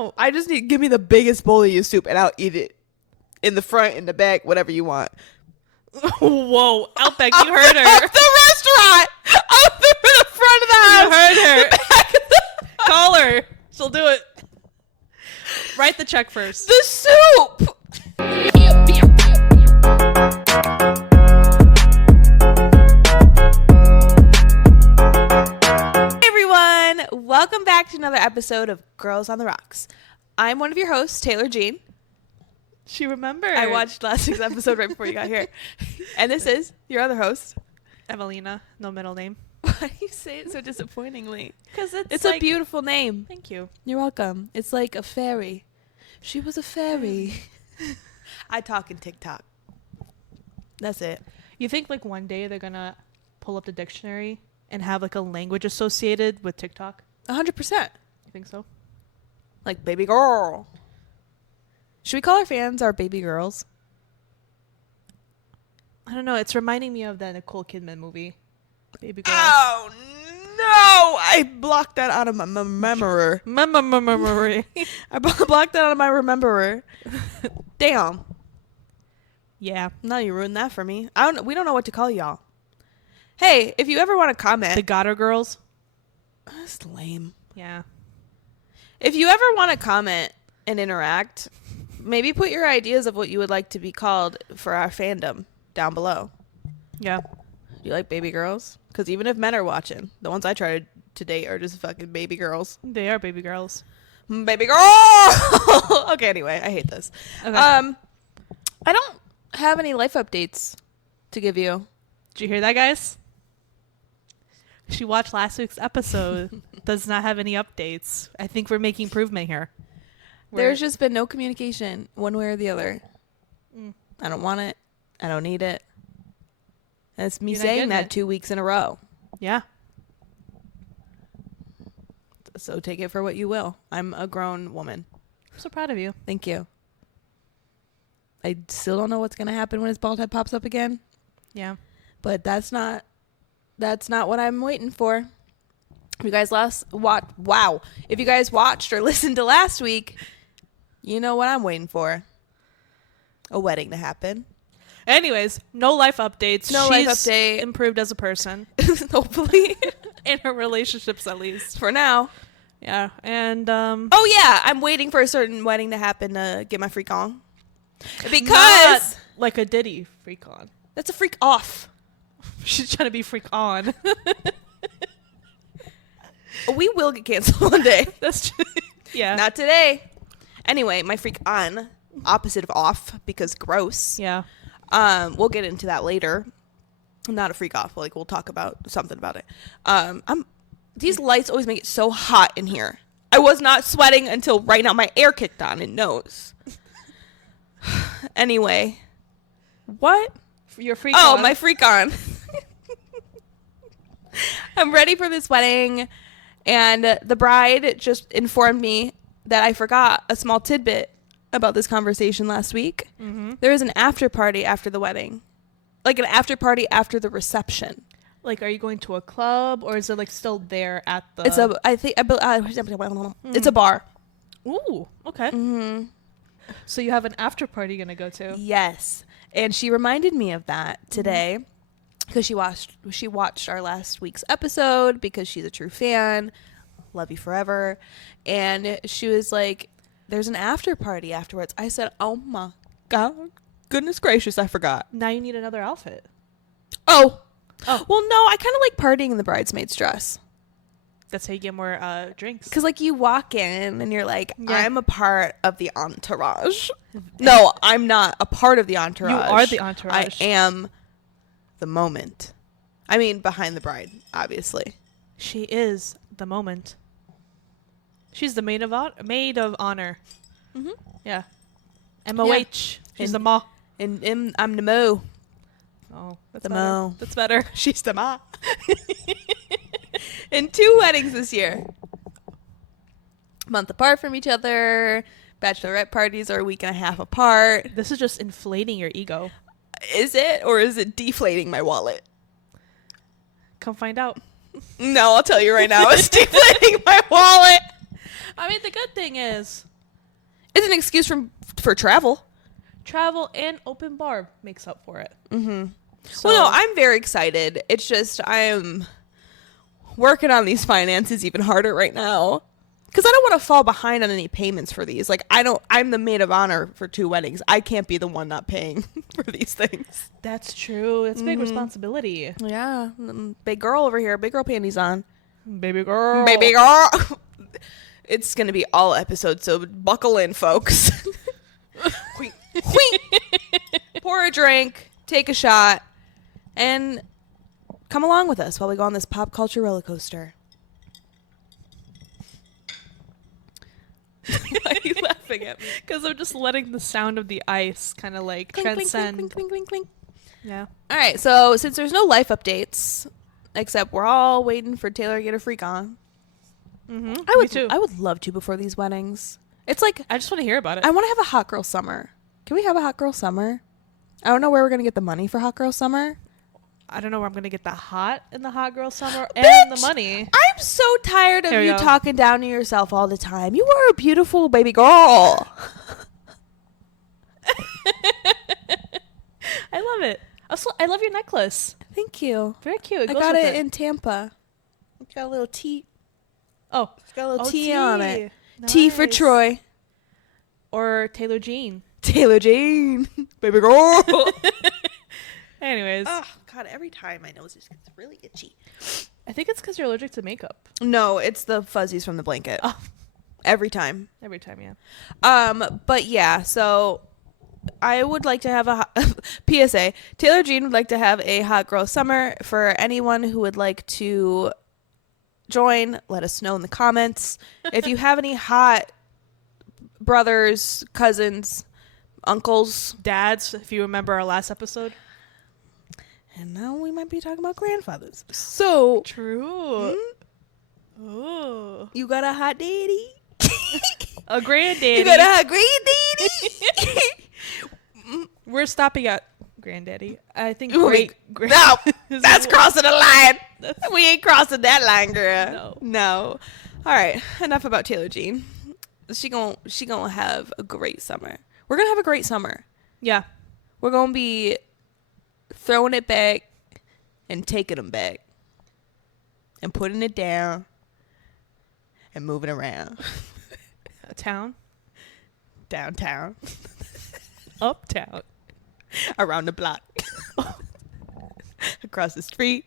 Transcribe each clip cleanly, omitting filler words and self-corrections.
No, I just need give me the biggest bowl of your soup and I'll eat it in the front, in the back, whatever you want. Whoa, Outback, you heard her. Of the restaurant, of the front of the house. You heard her. The back of the Call her. She'll do it. Write the check first. The soup. Hey everyone, welcome back to another episode of Girls on the Rocks. I'm one of your hosts, Taylor Jean. She remembered. I watched last week's episode right before you got here. And this is your other host, Evelina, no middle name. Why do you say it so disappointingly? Because It's like, a beautiful name. Thank you. You're welcome. It's like a fairy. She was a fairy. I talk in TikTok. That's it. You think like one day they're going to pull up the dictionary and have like a language associated with TikTok? 100%. You think so? Like baby girl. Should we call our fans our baby girls? I don't know. It's reminding me of that Nicole Kidman movie, Baby Girl. Oh, no. I blocked that out of my memory. Memory. I blocked that out of my rememberer. Damn. Yeah. Now you ruined that for me. We don't know what to call y'all. Hey, if you ever want to comment. The Goddard Girls. That's lame. Yeah. If you ever want to comment and interact, maybe put your ideas of what you would like to be called for our fandom down below. Yeah. Do you like baby girls? Because even if men are watching, the ones I tried to date are just fucking baby girls. They are baby girls. Baby girl! Okay, anyway, I hate this. Okay. I don't have any life updates to give you. Did you hear that, guys? She watched last week's episode. Does not have any updates. I think we're making improvement here. There's just been no communication one way or the other. I don't want it. I don't need it. That's me saying that 2 weeks in a row. Yeah. So take it for what you will. I'm a grown woman. I'm so proud of you. Thank you. I still don't know what's going to happen when his bald head pops up again. Yeah. But that's not what I'm waiting for. If you guys if you guys watched or listened to last week, you know what I'm waiting for. A wedding to happen. Anyways, no life updates. No life update. Improved as a person. Hopefully. In her relationships, at least. For now. Yeah. And, oh, yeah. I'm waiting for a certain wedding to happen to get my freak on. Because. Not like a Diddy freak on. That's a freak off. She's trying to be freak on. We will get canceled one day. That's true. Yeah. Not today. Anyway, my freak on. Opposite of off. Because gross. Yeah. We'll get into that later. I'm not a freak off. Like, we'll talk about something about it. These lights always make it so hot in here. I was not sweating until right now. My air kicked on and nose. Anyway. What? Your freak on. Oh, my freak on. I'm ready for this wedding. And the bride just informed me that I forgot a small tidbit about this conversation last week. Mm-hmm. There is an after party after the wedding. Like an after party after the reception. Like, are you going to a club or is it like still there at the... It's a bar. Ooh, okay. Mm-hmm. So you have an after party you're going to go to? Yes. And she reminded me of that today because she watched our last week's episode because she's a true fan. Love you forever. And she was like, there's an after party afterwards. I said, oh my God. Goodness gracious, I forgot. Now you need another outfit. Oh. Well, no, I kind of like partying in the bridesmaid's dress. That's how you get more drinks. Because, like, you walk in and you're like, yeah. I'm a part of the entourage. No, I'm not a part of the entourage. You are the entourage. I am the moment. I mean, behind the bride, obviously. She is the moment. She's the maid of honor. Mm-hmm. Yeah. MOH. Yeah. She's the ma. And I'm the mo. Oh, that's the better. mo. That's better. She's the ma. In 2 weddings this year. Month apart from each other. Bachelorette parties are a week and a half apart. This is just inflating your ego. Is it? Or is it deflating my wallet? Come find out. No, I'll tell you right now. It's deflating my wallet. I mean, the good thing is It's an excuse for travel. Travel and open bar makes up for it. Mm-hmm. So, Well, no, I'm very excited. It's just I am working on these finances even harder right now because I don't want to fall behind on any payments for these. Like I'm the maid of honor for 2 weddings. I can't be the one not paying for these things. that's true. It's a big responsibility. Yeah, big girl over here, big girl panties on, Baby girl. baby girl. It's gonna be all episodes, so buckle in, folks. Wheat. Pour a drink, take a shot, and come along with us while we go on this pop culture roller coaster. Why are you laughing at me? Because I'm just letting the sound of the ice kind of like Clink, clink, transcend. clink, clink, clink, clink. Yeah. All right, so since there's no life updates, except we're all waiting for Taylor to get a freak on. Mm-hmm. Me too. I would love to before these weddings. It's like I just want to hear about it. I want to have a hot girl summer. Can we have a hot girl summer? I don't know where we're gonna get the money for hot girl summer. I don't know where I'm going to get the hot in the hot girl summer and the Bitch! money. I'm so tired of Here we you go. talking down to yourself all the time. You are a beautiful baby girl. I love it. Also, I love your necklace. Thank you. Very cute. I goes got with it in Tampa. It's got a little T. Oh, It's got a little oh, T on it. Nice. T for Troy. Or Taylor Jean. Taylor Jean. Baby girl. Anyways, Oh, God, every time my nose just gets really itchy. I think it's because you're allergic to makeup. No, it's the fuzzies from the blanket. Oh. Every time. Every time, yeah. But yeah, so I would like to have a PSA. Taylor Jean would like to have a hot girl summer. For anyone who would like to join, let us know in the comments. If you have any hot brothers, cousins, uncles, Dads, if you remember our last episode. and now we might be talking about grandfathers. So True. Ooh. you got a hot daddy? A granddaddy. You got a hot granddaddy? We're stopping at granddaddy. I think Ooh, great. No, that's crossing the line. We ain't crossing that line, girl. No. All right, enough about Taylor Jean. She gonna have a great summer. We're gonna have a great summer. Yeah. We're gonna be throwing it back and taking them back and putting it down and moving around. A town. Downtown, Uptown. around the block, across the street,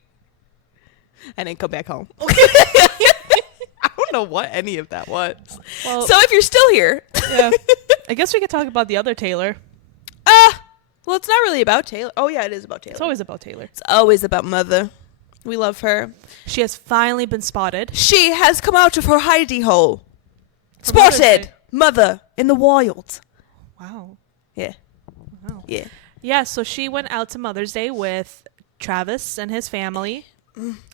and then come back home. I don't know what any of that was. Well, So if you're still here, yeah. I guess we could talk about the other Taylor. well, it's not really about Taylor. Oh yeah, it is about Taylor. It's always about Taylor. It's always about Mother. We love her. She has finally been spotted. She has come out of her hidey hole. For Mother's Spotted Day. Mother in the wild. Wow. Yeah, Wow. yeah. Yeah, so she went out to Mother's Day with Travis and his family.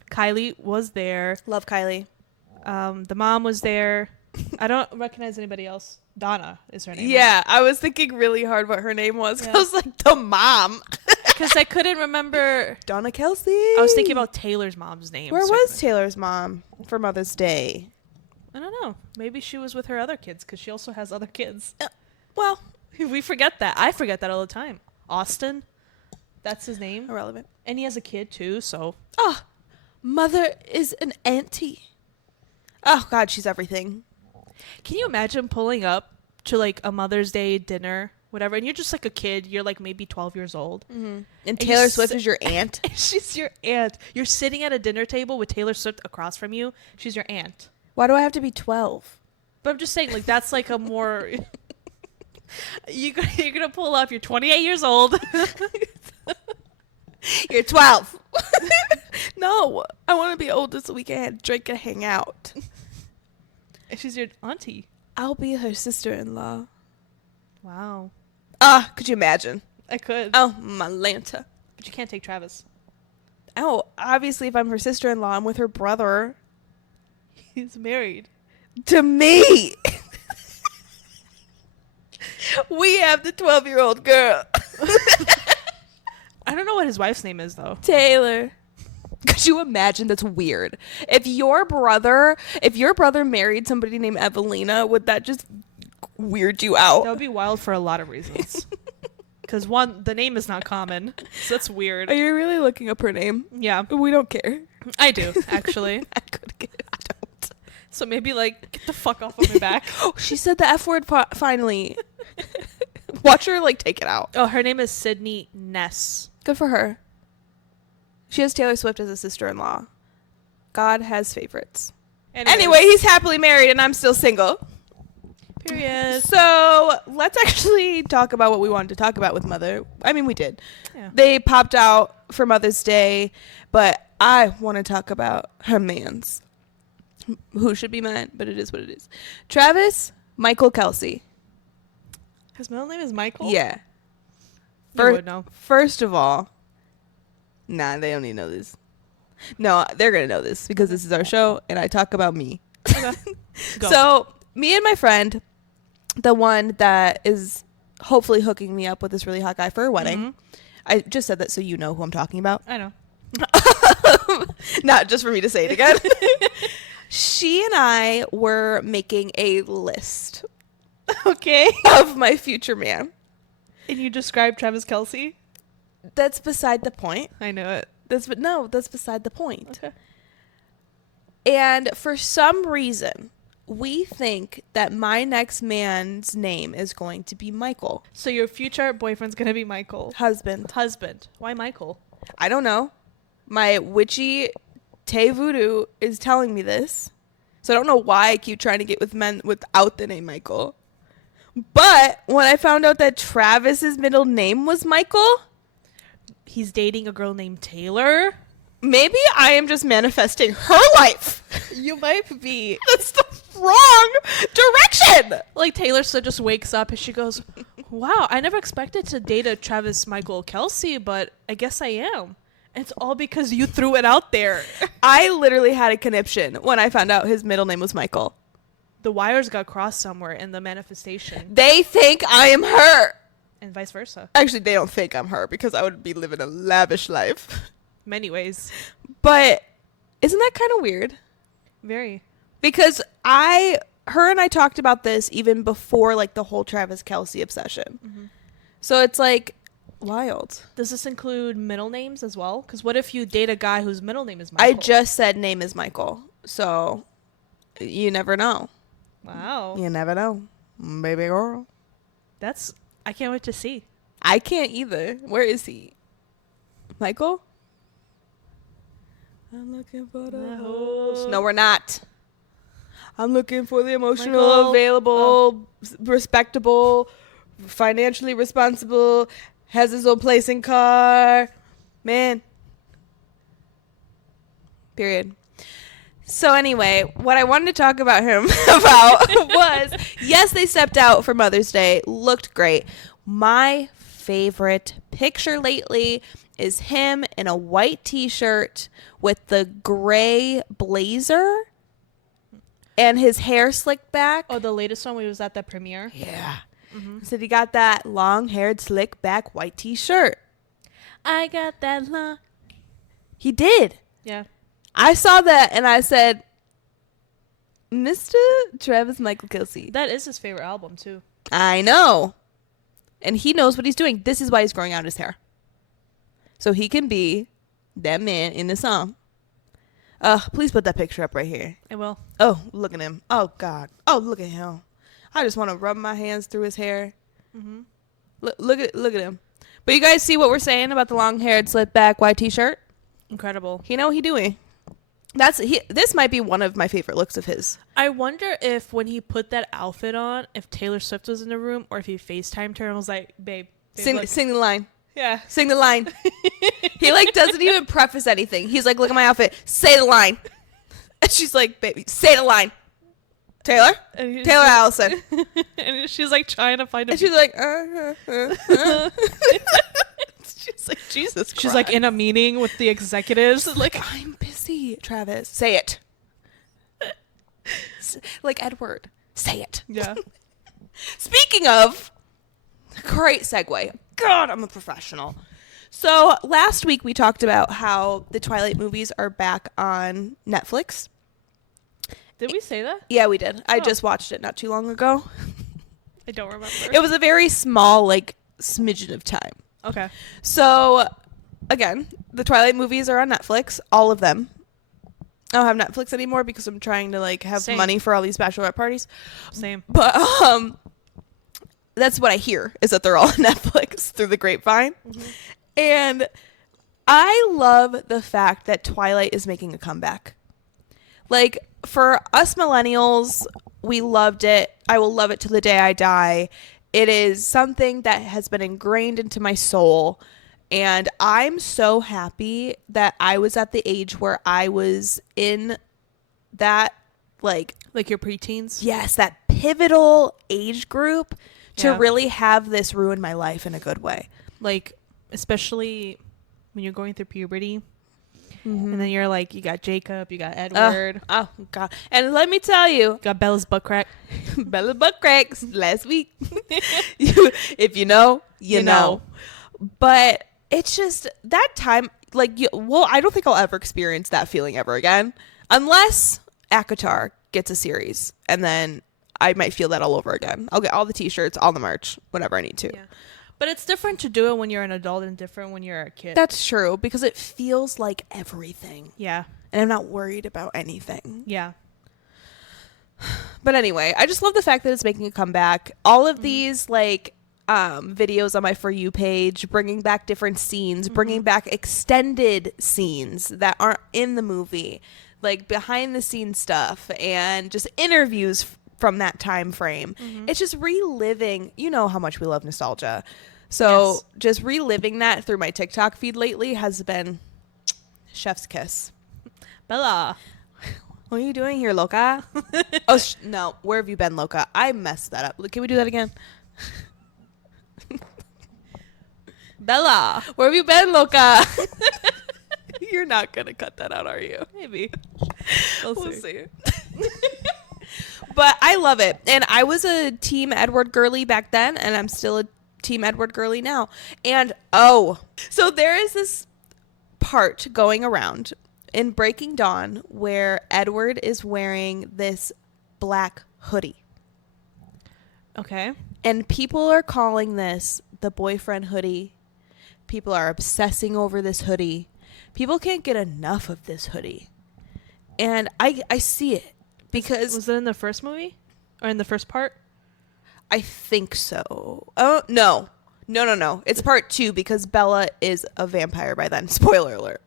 Kylie was there. Love Kylie. The mom was there. I don't recognize anybody else. Donna is her name. Yeah, I was thinking really hard what her name was. Yeah. I was like, the mom. Because I couldn't remember. Donna Kelsey. I was thinking about Taylor's mom's name. Where so I was couldn't- Taylor's mom for Mother's Day? I don't know. Maybe she was with her other kids because she also has other kids. Well, We forget that. I forget that all the time. Austin. That's his name. irrelevant. And he has a kid too, so. Oh, Mother is an auntie. Oh, God, she's everything. Can you imagine pulling up to like a Mother's Day dinner, whatever, and you're just like a kid. You're like maybe 12 years old. And you Taylor s- Swift is your aunt. And she's your aunt. You're sitting at a dinner table with Taylor Swift across from you. She's your aunt. Why do I have to be 12? But I'm just saying, like, that's like a more. You're going to pull up. You're 28 years old. You're 12. No, I want to be older so we can drink and hang out. And she's your auntie. I'll be her sister-in-law. Wow. Could you imagine? I could. Oh, my Lanta. But you can't take Travis. Oh, obviously if I'm her sister-in-law, I'm with her brother. He's married. To me. We have the 12-year-old girl. I don't know what his wife's name is, though. Taylor. Could you imagine? That's weird. If your brother married somebody named Evelina, would that just weird you out. That would be wild for a lot of reasons. Because one, the name is not common, so that's weird. Are you really looking up her name? Yeah, We don't care. I do actually. I don't. So maybe like get the fuck off of my back. Oh, she said the F word finally. Watch her like take it out. Oh, her name is Sydney Ness. Good for her. She has Taylor Swift as a sister-in-law. God has favorites. Anyway, he's happily married and I'm still single. Period. So let's actually talk about what we wanted to talk about with Mother. I mean, we did. Yeah. They popped out for Mother's Day, but I want to talk about her mans. Who should be mine, but it is what it is. Travis Michael Kelsey. His middle name is Michael? Yeah. You would know. First of all, nah, they don't need to know this. No, they're going to know this because this is our show and I talk about me. Okay. Go. So, me and my friend, the one that is hopefully hooking me up with this really hot guy for her wedding. Mhm. I just said that so you know who I'm talking about. I know. Not just for me to say it again. She and I were making a list Okay. of my future man. And you described Travis Kelsey? That's beside the point. I know it. That's beside the point. Okay. And for some reason, we think that my next man's name is going to be Michael. So your future boyfriend's going to be Michael. Husband. Why Michael? I don't know. My witchy Tay Voodoo is telling me this. So I don't know why I keep trying to get with men without the name Michael. But when I found out that Travis's middle name was Michael, He's dating a girl named Taylor. maybe I am just manifesting her life. You might be. That's the wrong direction. Like Taylor so just wakes up and she goes, wow, I never expected to date a Travis Michael Kelsey, but I guess I am. And it's all because you threw it out there. I literally had a conniption when I found out his middle name was Michael. The wires got crossed somewhere in the manifestation. They think I am her. And vice versa. Actually, they don't think I'm her because I would be living a lavish life. Many ways. But isn't that kind of weird? Very. Because her and I talked about this even before like the whole Travis Kelsey obsession. Mm-hmm. So it's like wild. Does this include middle names as well? Because what if you date a guy whose middle name is Michael? I just said name is Michael. So you never know. Wow. You never know, baby girl. I can't wait to see. I can't either. Where is he? Michael? I'm looking for the host. No, we're not. I'm looking for the emotional, Michael. available, respectable, financially responsible, has his own place in car. Man. Period. So anyway, what I wanted to talk about him about was, yes, they stepped out for Mother's Day. Looked great. My favorite picture lately is him in a white t-shirt with the gray blazer and his hair slicked back. Oh, the latest one, we was at the premiere. Yeah. Mm-hmm. So he got that long-haired, slick back white t-shirt. I got that long. He did. Yeah. I saw that and I said, Mr. Travis Michael Kelsey. That is his favorite album, too. I know. And he knows what he's doing. This is why he's growing out his hair. So he can be that man in the song. Please put that picture up right here. I will. Oh, look at him. Oh, God. Oh, look at him. I just want to rub my hands through his hair. Mm-hmm. Look at him. But you guys see what we're saying about the long-haired, slit-back, white t-shirt? Incredible. You know what he doing. This might be one of my favorite looks of his. I wonder if when he put that outfit on, if Taylor Swift was in the room or if he FaceTimed her and was like, babe Sing look. the line. Yeah. Sing the line. He like doesn't even preface anything. He's like, look at my outfit. Say the line. And she's like, baby, say the line. Taylor? And Taylor Allison. and she's like trying to find him. And she's like, She's like, Jesus Christ. She's like in a meeting with the executives. She's like, I'm busy, Travis. Say it. Like Edward. Say it. Yeah. Speaking of, great segue. God, I'm a professional. So last week we talked about how the Twilight movies are back on Netflix. Did we say that? Yeah, we did. I Oh. just watched it not too long ago. I don't remember. It was a very small, like, smidgen of time. Okay. So, again, the Twilight movies are on Netflix. All of them. I don't have Netflix anymore because I'm trying to, like, have Same. money for all these bachelorette parties. Same. But, that's what I hear, is that they're all on Netflix through the grapevine. Mm-hmm. And I love the fact that Twilight is making a comeback. Like, for us millennials, we loved it. I will love it till the day I die. It is something that has been ingrained into my soul. And I'm so happy that I was at the age where I was in that, like your preteens? Yes, that pivotal age group to Yeah. really have this ruin my life in a good way. Like, especially when you're going through puberty. And then you're like, you got Jacob, you got Edward. Oh, God. And let me tell you, You got Bella's butt crack. Bella butt cracks last week. If you know, you know. But it's just that time, like, I don't think I'll ever experience that feeling ever again. Unless ACOTAR gets a series. And then I might feel that all over again. I'll get all the t-shirts, all the merch, whenever I need to. Yeah. But it's different to do it when you're an adult and different when you're a kid. That's true, because it feels like everything. Yeah. And I'm not worried about anything. Yeah. But anyway, I just love the fact that it's making a comeback. All of these, like, videos on my For You page, bringing back different scenes, bringing back extended scenes that aren't in the movie, like behind the scenes stuff, and just interviews from that time frame. It's just reliving. You know how much we love nostalgia. So Yes. just reliving that through my TikTok feed lately has been chef's kiss. Bella. What are you doing here, Loca? No. Where have you been, Loca? I messed that up. Can we do that again? Bella. Where have you been, Loca? You're not going to cut that out, are you? Maybe. We'll see. But I love it. And I was a Team Edward girly back then, and I'm still a Team Edward girly now. And, so there is this part going around in Breaking Dawn where Edward is wearing this black hoodie. Okay. And people are calling this the boyfriend hoodie. People are obsessing over this hoodie. People can't get enough of this hoodie. And I see it. Because Was it in the first movie? Or in the first part? I think so. Oh, no. No. It's part 2 because Bella is a vampire by then. Spoiler alert.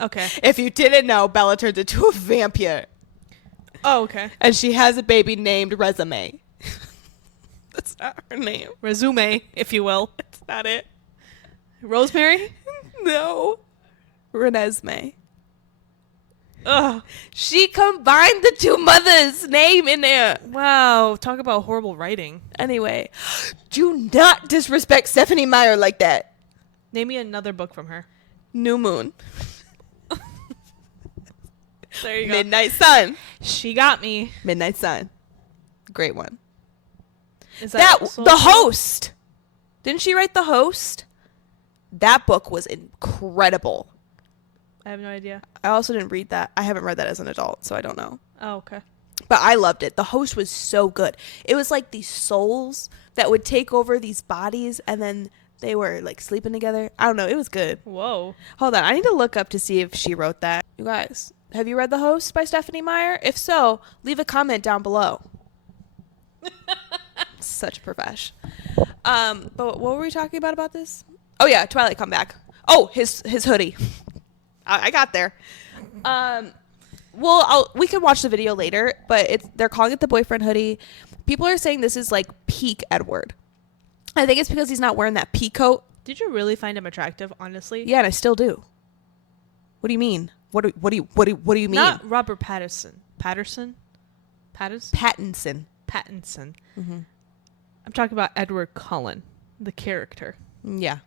Okay. If you didn't know, Bella turns into a vampire. Oh, okay. And she has a baby named Resume. That's not her name. Resume, if you will. That's not it. Rosemary? No. Renesmee. Ugh. She combined the two mothers' name in there. Wow. Talk about horrible writing. Anyway, do not disrespect Stephanie Meyer like that. Name me another book from her. New Moon. There you go. Midnight Sun. She got me. Midnight Sun. Great one. Is That so- The Host. Didn't she write The Host? That book was incredible. I have no idea. I also didn't read that. I haven't read that as an adult, so I don't know. Oh, okay. But I loved it. The Host was so good. It was like these souls that would take over these bodies, and then they were like sleeping together. I don't know. It was good. Whoa. Hold on. I need to look up to see if she wrote that. You guys, have you read The Host by Stephanie Meyer? If so, leave a comment down below. Such a profesh. But what were we talking about this? Oh yeah, Twilight comeback. Oh, his hoodie. I got there. Well, we can watch the video later, but they're calling it the boyfriend hoodie. People are saying this is like peak Edward. I think it's because he's not wearing that pea coat. Did you really find him attractive, honestly? Yeah, and I still do. What do you mean? What do you mean? Not Robert Pattinson. Pattinson? Pattinson. Pattinson. Mm-hmm. I'm talking about Edward Cullen, the character. Yeah.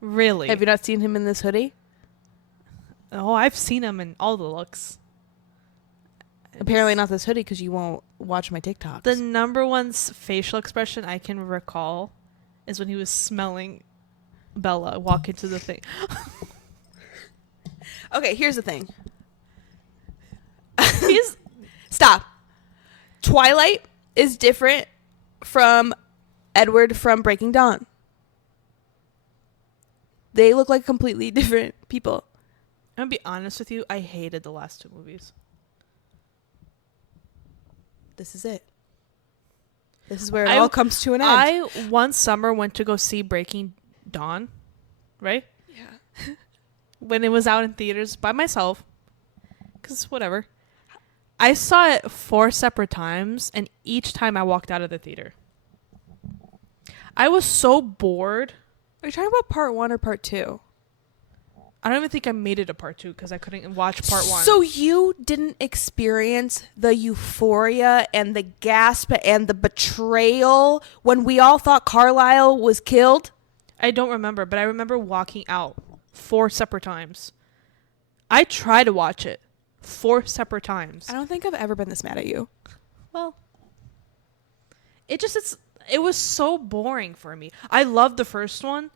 Really? Have you not seen him in this hoodie? Oh, I've seen him in all the looks. Apparently not this hoodie because you won't watch my TikToks. The number one facial expression I can recall is when he was smelling Bella walk into the thing. Okay, here's the thing. Stop. Twilight is different from Edward from Breaking Dawn. They look like completely different people. I'm gonna be honest with you. I hated the last 2 movies. This is it. This is where it all comes to an end. I one summer went to go see Breaking Dawn, right? Yeah. When it was out in theaters by myself, because whatever. I saw it 4 separate times, and each time I walked out of the theater. I was so bored. Are you talking about part 1 or part 2? I don't even think I made it to part 2 because I couldn't watch part 1. So you didn't experience the euphoria and the gasp and the betrayal when we all thought Carlisle was killed? I don't remember, but I remember walking out 4 separate times. I tried to watch it 4 separate times. I don't think I've ever been this mad at you. Well, it was so boring for me. I loved the first one.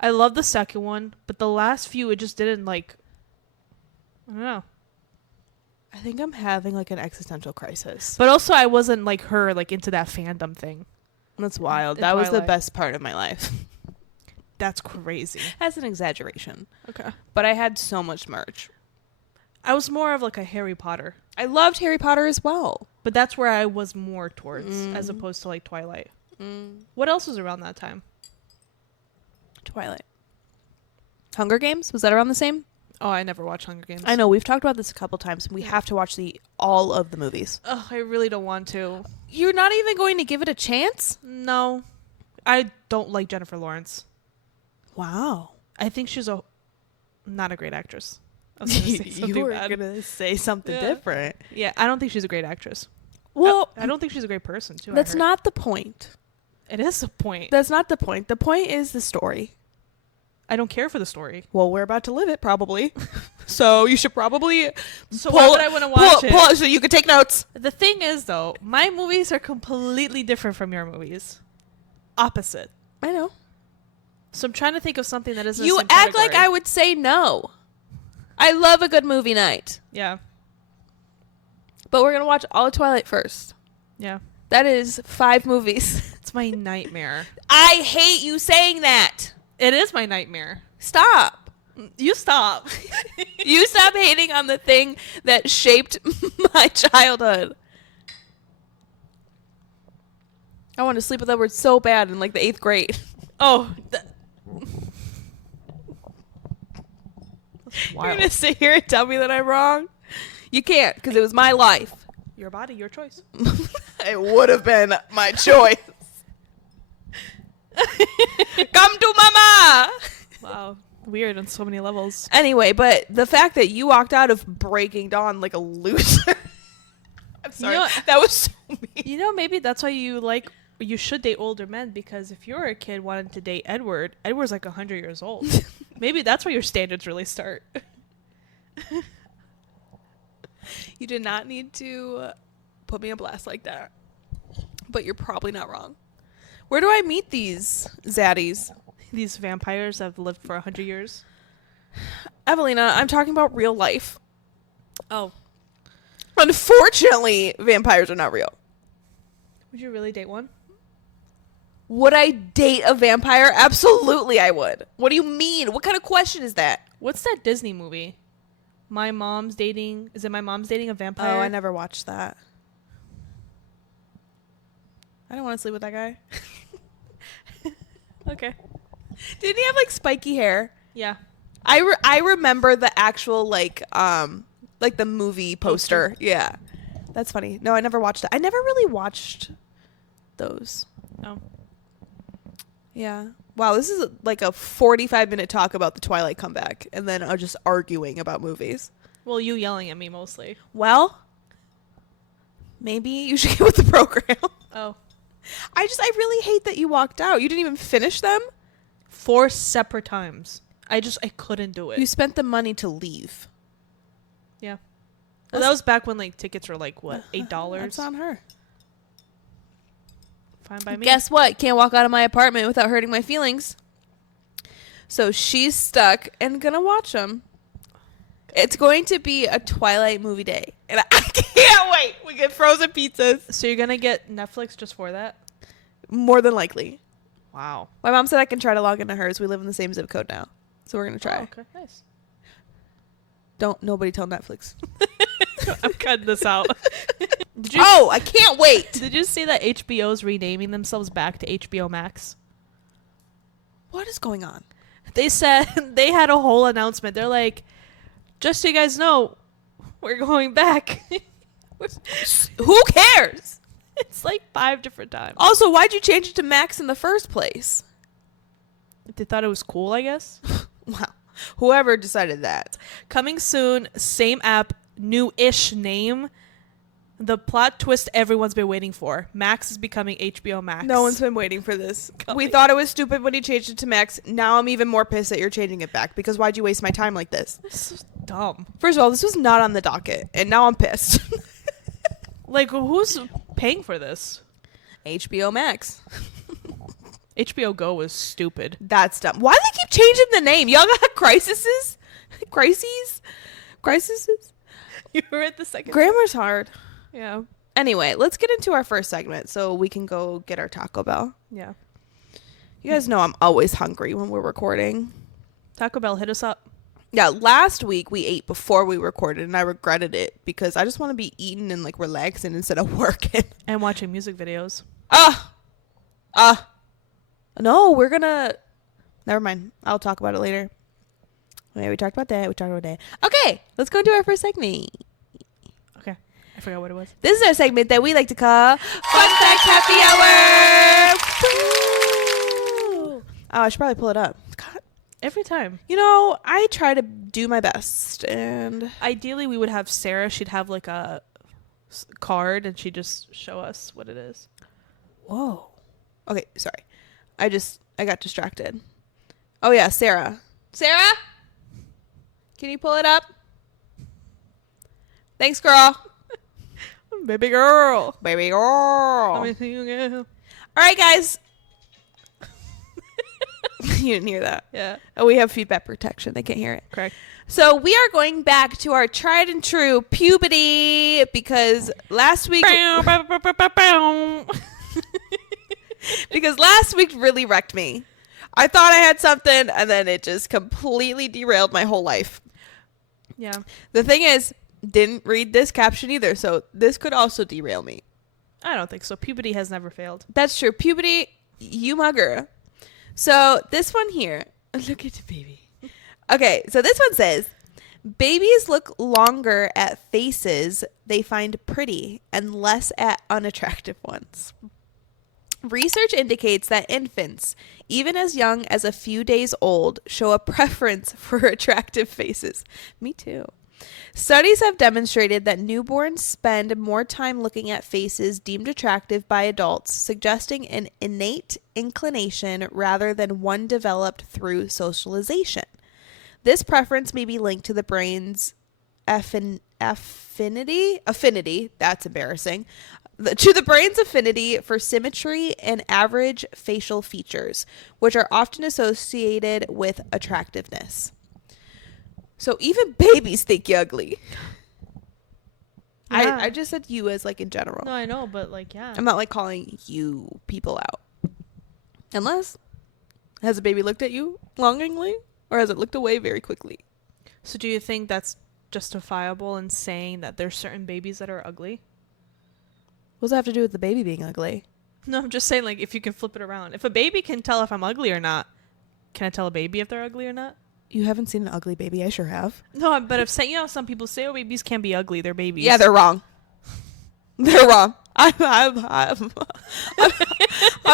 I loved the second one, but the last few, it just didn't I don't know. I think I'm having like an existential crisis. But also I wasn't like her, like into that fandom thing. That's wild. In That was the Twilight. best part of my life. That's crazy. That's an exaggeration. Okay. But I had so much merch. I was more of like a Harry Potter. I loved Harry Potter as well. But that's where I was more towards, as opposed to like Twilight. What else was around that time? Twilight. Hunger Games? Was that around the same? Oh, I never watched Hunger Games. I know. We've talked about this a couple times. We have to watch all of the movies. Oh, I really don't want to. You're not even going to give it a chance? No. I don't like Jennifer Lawrence. Wow. I think she's not a great actress. I was gonna say something You were bad. going to say something different. Yeah, I don't think she's a great actress. Well, I don't think she's a great person, too. that's not the point. It is the point. That's not the point. The point is the story. I don't care for the story. Well, we're about to live it, probably. So you should probably So why would I want to watch it? Pull it so you can take notes. The thing is, though, my movies are completely different from your movies. Opposite. I know. So I'm trying to think of something that isn't. You act like I would say no. I love a good movie night. Yeah. But we're going to watch all of Twilight first. Yeah. That is 5 movies. It's my nightmare. I hate you saying that. It is my nightmare. Stop. You stop. You stop hating on the thing that shaped my childhood. I wanted to sleep with Edward so bad in like the 8th grade. Oh. You're going to sit here and tell me that I'm wrong? You can't, because it was my life. Your body, your choice. It would have been my choice. Come to mama. Wow. Weird on so many levels. Anyway, but the fact that you walked out of Breaking Dawn like a loser. I'm sorry. You know, that was so mean. Maybe that's why you should date older men, because if you're a kid wanting to date Edward's like 100 years old. Maybe that's where your standards really start. You did not need to put me on blast like that. But you're probably not wrong. Where do I meet these zaddies? These vampires have lived for 100 years. Evelina, I'm talking about real life. Oh. Unfortunately, vampires are not real. Would you really date one? Would I date a vampire? Absolutely I would. What do you mean? What kind of question is that? What's that Disney movie? Is it My Mom's Dating a Vampire? Oh, I never watched that. I don't want to sleep with that guy. Okay. Didn't he have like spiky hair? Yeah. I remember the actual like the movie poster. Yeah. That's funny. No, I never watched it. I never really watched those. Oh. Yeah. Wow, this is like a 45-minute talk about the Twilight comeback and then just arguing about movies. Well, you yelling at me mostly. Well, maybe you should get with the program. Oh. I really hate that you walked out. You didn't even finish them? 4 separate times. I couldn't do it. You spent the money to leave. Yeah. Well, that was back when like tickets were like what, $8? That's on her. Fine by me. Guess what? Can't walk out of my apartment without hurting my feelings. So she's stuck and gonna watch them. It's going to be a Twilight movie day. And I can't wait. We get frozen pizzas. So you're gonna get Netflix just for that? More than likely. Wow. My mom said I can try to log into hers. We live in the same zip code now. So we're going to try. Oh, okay, nice. Don't nobody tell Netflix. I'm cutting this out. I can't wait. Did you see that HBO's renaming themselves back to HBO MAX? What is going on? They said they had a whole announcement. They're like, just so you guys know, we're going back. Who cares? It's like 5 different times. Also, why'd you change it to Max in the first place? They thought it was cool, I guess. Wow. Whoever decided that. Coming soon, same app, new-ish name. The plot twist everyone's been waiting for. Max is becoming HBO Max. No one's been waiting for this. We thought it was stupid when you changed it to Max. Now I'm even more pissed that you're changing it back, because why'd you waste my time like this? This is dumb. First of all, this was not on the docket, and now I'm pissed. Like, who's paying for this? HBO Max. HBO Go was stupid. That's dumb. Why do they keep changing the name? Y'all got crises? Crises? You were at the second. Grammar's hard. Yeah. Anyway, let's get into our first segment so we can go get our Taco Bell. Yeah. You guys know I'm always hungry when we're recording. Taco Bell, hit us up. Yeah, last week we ate before we recorded, and I regretted it because I just want to be eating and like relaxing instead of working. And watching music videos. No, we're gonna... Never mind. I'll talk about it later. Okay, we talked about that. Okay, let's go into our first segment. Okay. I forgot what it was. This is our segment that we like to call Fun Fact Happy Hour. Woo! Oh, I should probably pull it up. God. Every time. You know, I try to do my best, and Ideally, we would have Sarah. She'd have like a card, and she'd just show us what it is. whoa. Okay, sorry. I got distracted. Oh yeah, Sarah. Sarah? Can you pull it up? Thanks, girl. Baby girl. Baby girl. Let me see you again. All right, guys. You didn't hear that. Yeah. Oh, we have feedback protection. They can't hear it. Correct. So we are going back to our tried and true Pubity because last week really wrecked me. I thought I had something and then it just completely derailed my whole life. Yeah. The thing is, didn't read this caption either, so this could also derail me. I don't think so. Puberty has never failed. That's true. Pubity, you mugger. So this one here, look at the baby. Okay, so this one says, babies look longer at faces they find pretty and less at unattractive ones. Research indicates that infants, even as young as a few days old, show a preference for attractive faces. Me too. Studies have demonstrated that newborns spend more time looking at faces deemed attractive by adults, suggesting an innate inclination rather than one developed through socialization. This preference may be linked to the brain's affinity, that's embarrassing, to the brain's affinity for symmetry and average facial features, which are often associated with attractiveness. So even babies think you're ugly. Yeah. I just said you as like in general. No, I know, but like, yeah. I'm not like calling you people out. Unless, has a baby looked at you longingly or has it looked away very quickly? So do you think that's justifiable in saying that there's certain babies that are ugly? What does that have to do with the baby being ugly? No, I'm just saying, like, if you can flip it around. If a baby can tell if I'm ugly or not, can I tell a baby if they're ugly or not? You haven't seen an ugly baby. I sure have. No, but if you know, some people say, oh, babies can be ugly. They're babies. Yeah, they're wrong. They're wrong. I've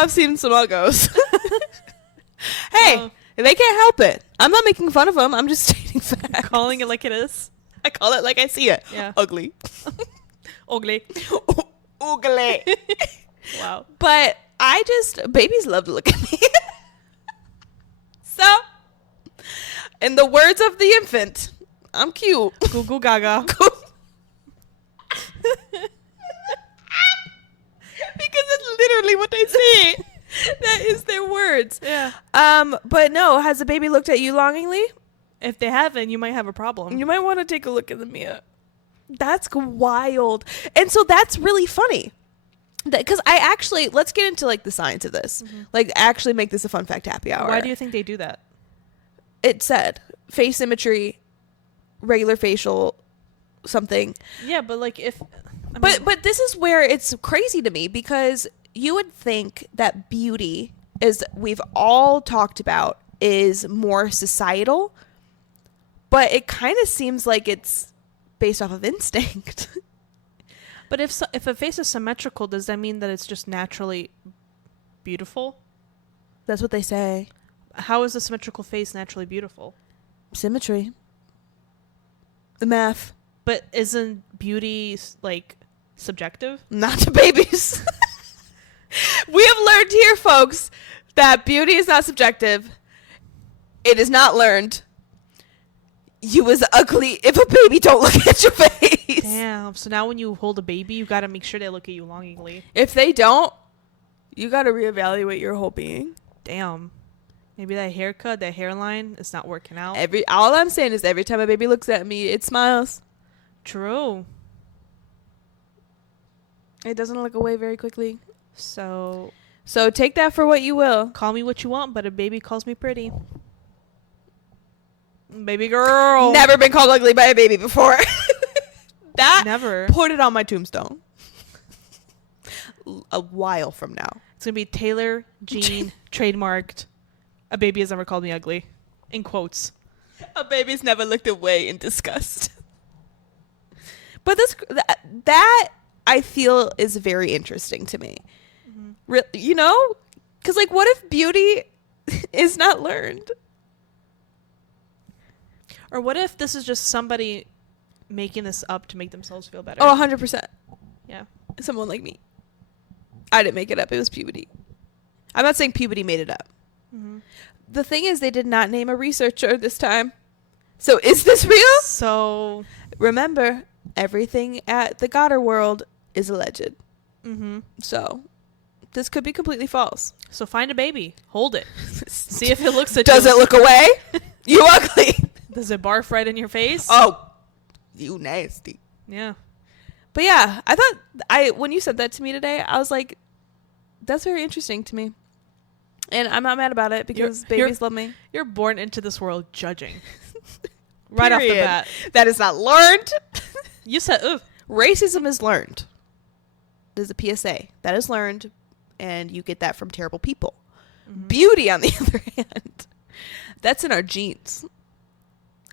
seen some uggos. Hey, they can't help it. I'm not making fun of them. I'm just stating facts. Calling it like it is. I call it like I see it. Yeah. Ugly. Ugly. Ugly. Wow. But babies love to look at me. So, in the words of the infant, I'm cute. Goo goo gaga. Because it's literally what they say. That is their words. Yeah. But no, has the baby looked at you longingly? If they haven't, you might have a problem. You might want to take a look in the mirror. That's wild. And so that's really funny. Because let's get into like the science of this. Like actually make this a fun fact happy hour. Why do you think they do that? It said face symmetry, regular facial something. Yeah, but like if... But this is where it's crazy to me, because you would think that beauty, as we've all talked about, is more societal, but it kind of seems like it's based off of instinct. But if a face is symmetrical, does that mean that it's just naturally beautiful? That's what they say. How is a symmetrical face naturally beautiful? Symmetry. The math. But isn't beauty like subjective? Not to babies. We have learned here, folks, that beauty is not subjective. It is not learned. You is ugly if a baby don't look at your face. Damn. So now when you hold a baby, you got to make sure they look at you longingly. If they don't, you got to reevaluate your whole being. Damn. Maybe that haircut, that hairline is not working out. All I'm saying is every time a baby looks at me, it smiles. True. It doesn't look away very quickly. So take that for what you will. Call me what you want, but a baby calls me pretty. Baby girl. Never been called ugly by a baby before. Never. Put it on my tombstone. A while from now. It's going to be Taylor Jean trademarked. A baby has never called me ugly. In quotes. A baby's never looked away in disgust. But that I feel is very interesting to me. You know? Because, like, what if beauty is not learned? Or what if this is just somebody making this up to make themselves feel better? Oh, 100%. Yeah. Someone like me. I didn't make it up. It was Pubity. I'm not saying Pubity made it up. The thing is, they did not name a researcher this time. So is this real? So remember, everything at the Goddard World is alleged. So this could be completely false. So find a baby. Hold it. See if it looks at you. Does it look away? You ugly. Does it barf right in your face? Oh, you nasty. Yeah. But yeah, I thought when you said that to me today, I was like, that's very interesting to me. And I'm not mad about it because babies love me. You're born into this world judging. Right off the bat. That is not learned. You said, ugh. Racism is learned. There's a PSA. That is learned, and you get that from terrible people. Beauty, on the other hand, that's in our genes.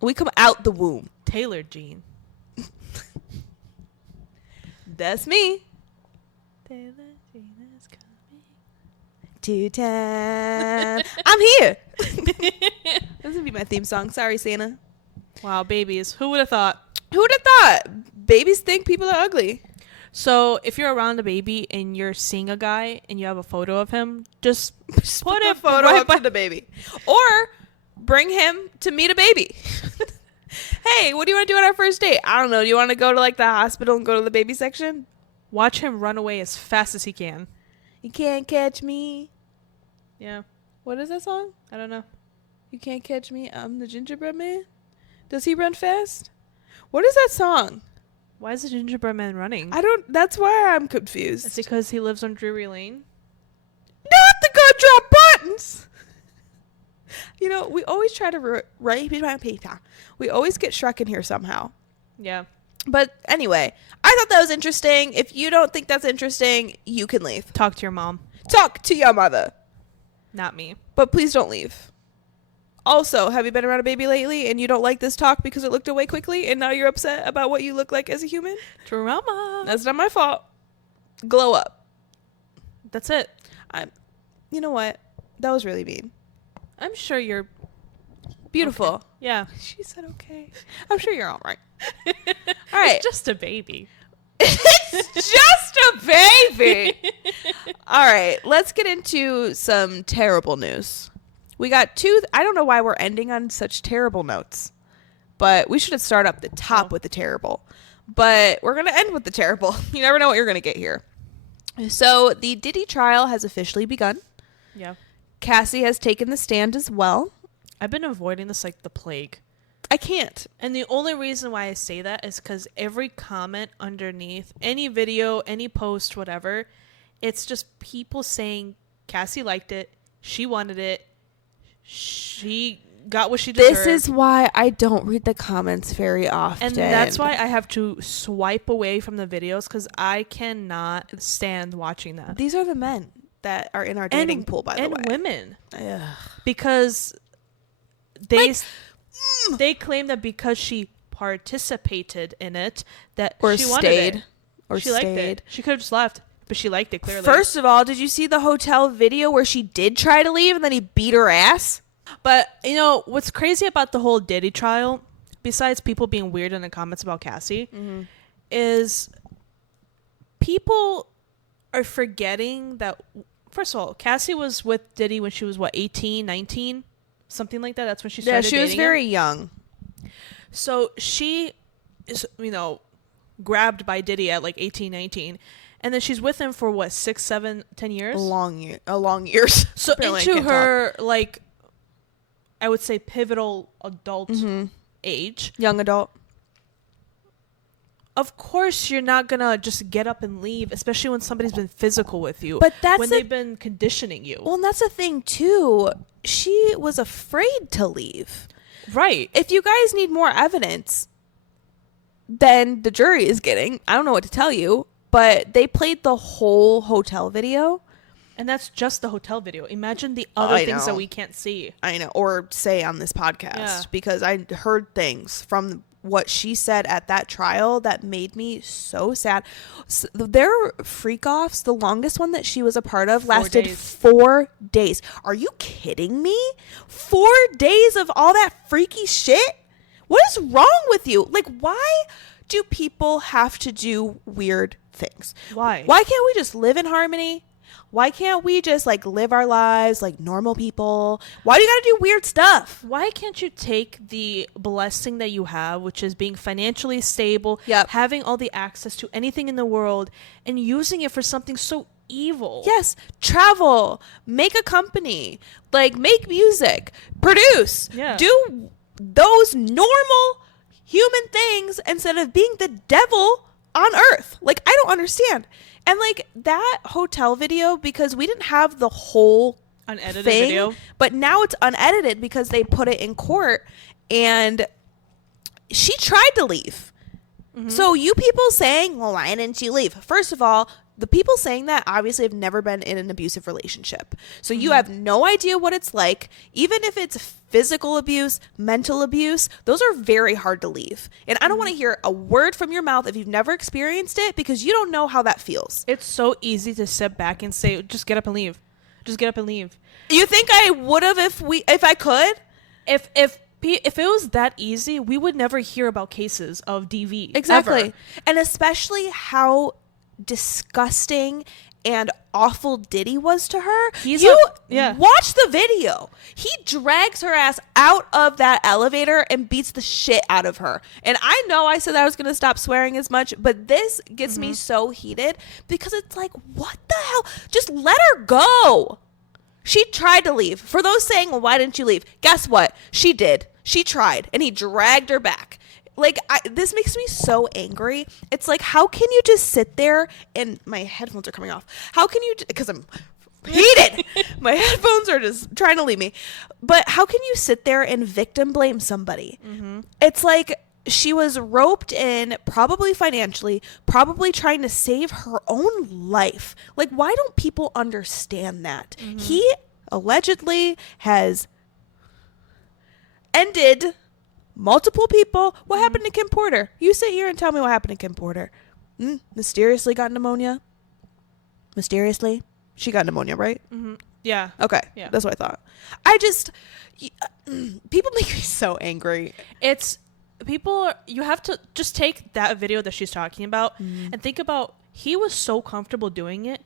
We come out the womb. Taylor Jean. That's me. Taylor Jean is coming. To town. I'm here. This would be my theme song. Sorry, Santa. Wow, babies. Who would have thought? Who would have thought? Babies think people are ugly. So if you're around a baby and you're seeing a guy and you have a photo of him, just put a photo right by the baby. Or bring him to meet a baby. Hey, what do you want to do on our first date? I don't know. Do you want to go to like the hospital and go to the baby section? Watch him run away as fast as he can. You can't catch me. Yeah. What is that song? I don't know. You can't catch me. I'm the gingerbread man. Does he run fast? What is that song? Why is the gingerbread man running? That's why I'm confused. It's because he lives on Drury Lane. Not the good drop buttons. You know, we always try to we always get Shrek in here somehow. Yeah. But anyway, I thought that was interesting. If you don't think that's interesting, you can leave. Talk to your mom. Talk to your mother. Not me. But please don't leave. Also, have you been around a baby lately and you don't like this talk because it looked away quickly and now you're upset about what you look like as a human? Drama. That's not my fault. Glow up. That's it. You know what? That was really mean. I'm sure you're beautiful. Okay. Yeah. She said okay. I'm sure you're all right. All right. It's just a baby. It's just a baby. All right. Let's get into some terrible news. We got two. I don't know why we're ending on such terrible notes, but we should start up the top with the terrible. But we're going to end with the terrible. You never know what you're going to get here. So the Diddy trial has officially begun. Yeah. Cassie has taken the stand as well. I've been avoiding this like the plague. I can't. And the only reason why I say that is because every comment underneath, any video, any post, whatever, It's just people saying Cassie liked it. She wanted it. She got what she deserved. This is why I don't read the comments very often. And that's why I have to swipe away from the videos, because I cannot stand watching that. These are the men that are in our dating pool, by the way. And women. Ugh. Because they claim that because she participated in it, that or she stayed. Wanted it. Or she liked it. She could have just left, but she liked it, clearly. First of all, did you see the hotel video where she did try to leave and then he beat her ass? But, you know, what's crazy about the whole Diddy trial, besides people being weird in the comments about Cassie, is people are forgetting that, first of all, Cassie was with Diddy when she was, 18, 19? Something like that. That's when she started dating. Yeah, she was very young. So she is, grabbed by Diddy at 18, 19. And then she's with him for 6, 7, 10 years? A long years. So into her, I would say pivotal adult age. Young adult. Of course, you're not going to just get up and leave, especially when somebody's been physical with you. But that's when they've been conditioning you. Well, and that's the thing, too. She was afraid to leave. Right. If you guys need more evidence than the jury is getting, I don't know what to tell you, but they played the whole hotel video. And that's just the hotel video. Imagine the other things that we can't see. I know. Or say on this podcast. Because I heard things from what she said at that trial that made me so sad. So their freak-offs, the longest one that she was a part of, lasted 4 days. Are you kidding me? 4 days of all that freaky shit? What is wrong with you? Why do people have to do weird things? Why? Why can't we just live in harmony? Why can't we just live our lives like normal people? Why do you gotta do weird stuff? Why can't you take the blessing that you have, which is being financially stable, having all the access to anything in the world, and using it for something so evil? Yes. Travel, make a company, make music, produce, do those normal human things instead of being the devil on earth. I don't understand. And that hotel video, because we didn't have the whole unedited video, but now it's unedited because they put it in court, and she tried to leave. So you people saying, well, why didn't you leave? First of all, the people saying that obviously have never been in an abusive relationship. So you have no idea what it's like. Even if it's physical abuse, mental abuse, those are very hard to leave. And I don't want to hear a word from your mouth if you've never experienced it, because you don't know how that feels. It's so easy to sit back and say, just get up and leave. Just get up and leave. You think I would have if I could? If it was that easy, we would never hear about cases of DV. Exactly. Ever. And especially how disgusting and awful Diddy was to her. Watch the video. He drags her ass out of that elevator and beats the shit out of her. And I know I said that I was going to stop swearing as much, but this gets me so heated because it's what the hell? Just let her go. She tried to leave. For those saying, well, why didn't you leave? Guess what? She did. She tried, and he dragged her back. This makes me so angry. It's how can you just sit there and my headphones are coming off. How can you, because I'm heated. My headphones are just trying to leave me. But how can you sit there and victim blame somebody? It's she was roped in, probably financially, probably trying to save her own life. Why don't people understand that? He allegedly has ended multiple people. What happened to Kim Porter? You sit here and tell me what happened to Kim Porter. Mysteriously got pneumonia. Mysteriously? She got pneumonia, right? Yeah. Okay. Yeah. That's what I thought. People make me so angry. You have to just take that video that she's talking about and think about, he was so comfortable doing it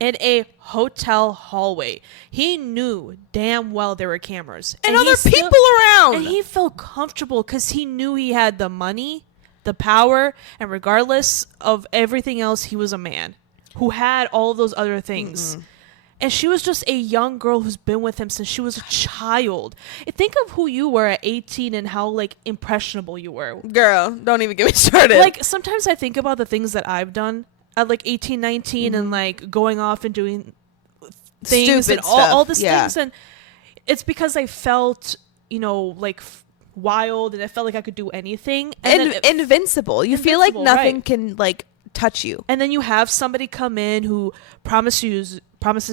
in a hotel hallway. He knew damn well there were cameras. And other people around. And he felt comfortable because he knew he had the money, the power, and regardless of everything else, he was a man who had all those other things. And she was just a young girl who's been with him since she was a child. Think of who you were at 18 and how impressionable you were. Girl, don't even get me started. Sometimes I think about the things that I've done at like 18, 19 and like going off and doing things Stupid and stuff. all this Yeah. things. And it's because I felt, like wild, and I felt like I could do anything. And Invincible. You feel like Invincible, nothing right. can like touch you. And then you have somebody come in who promises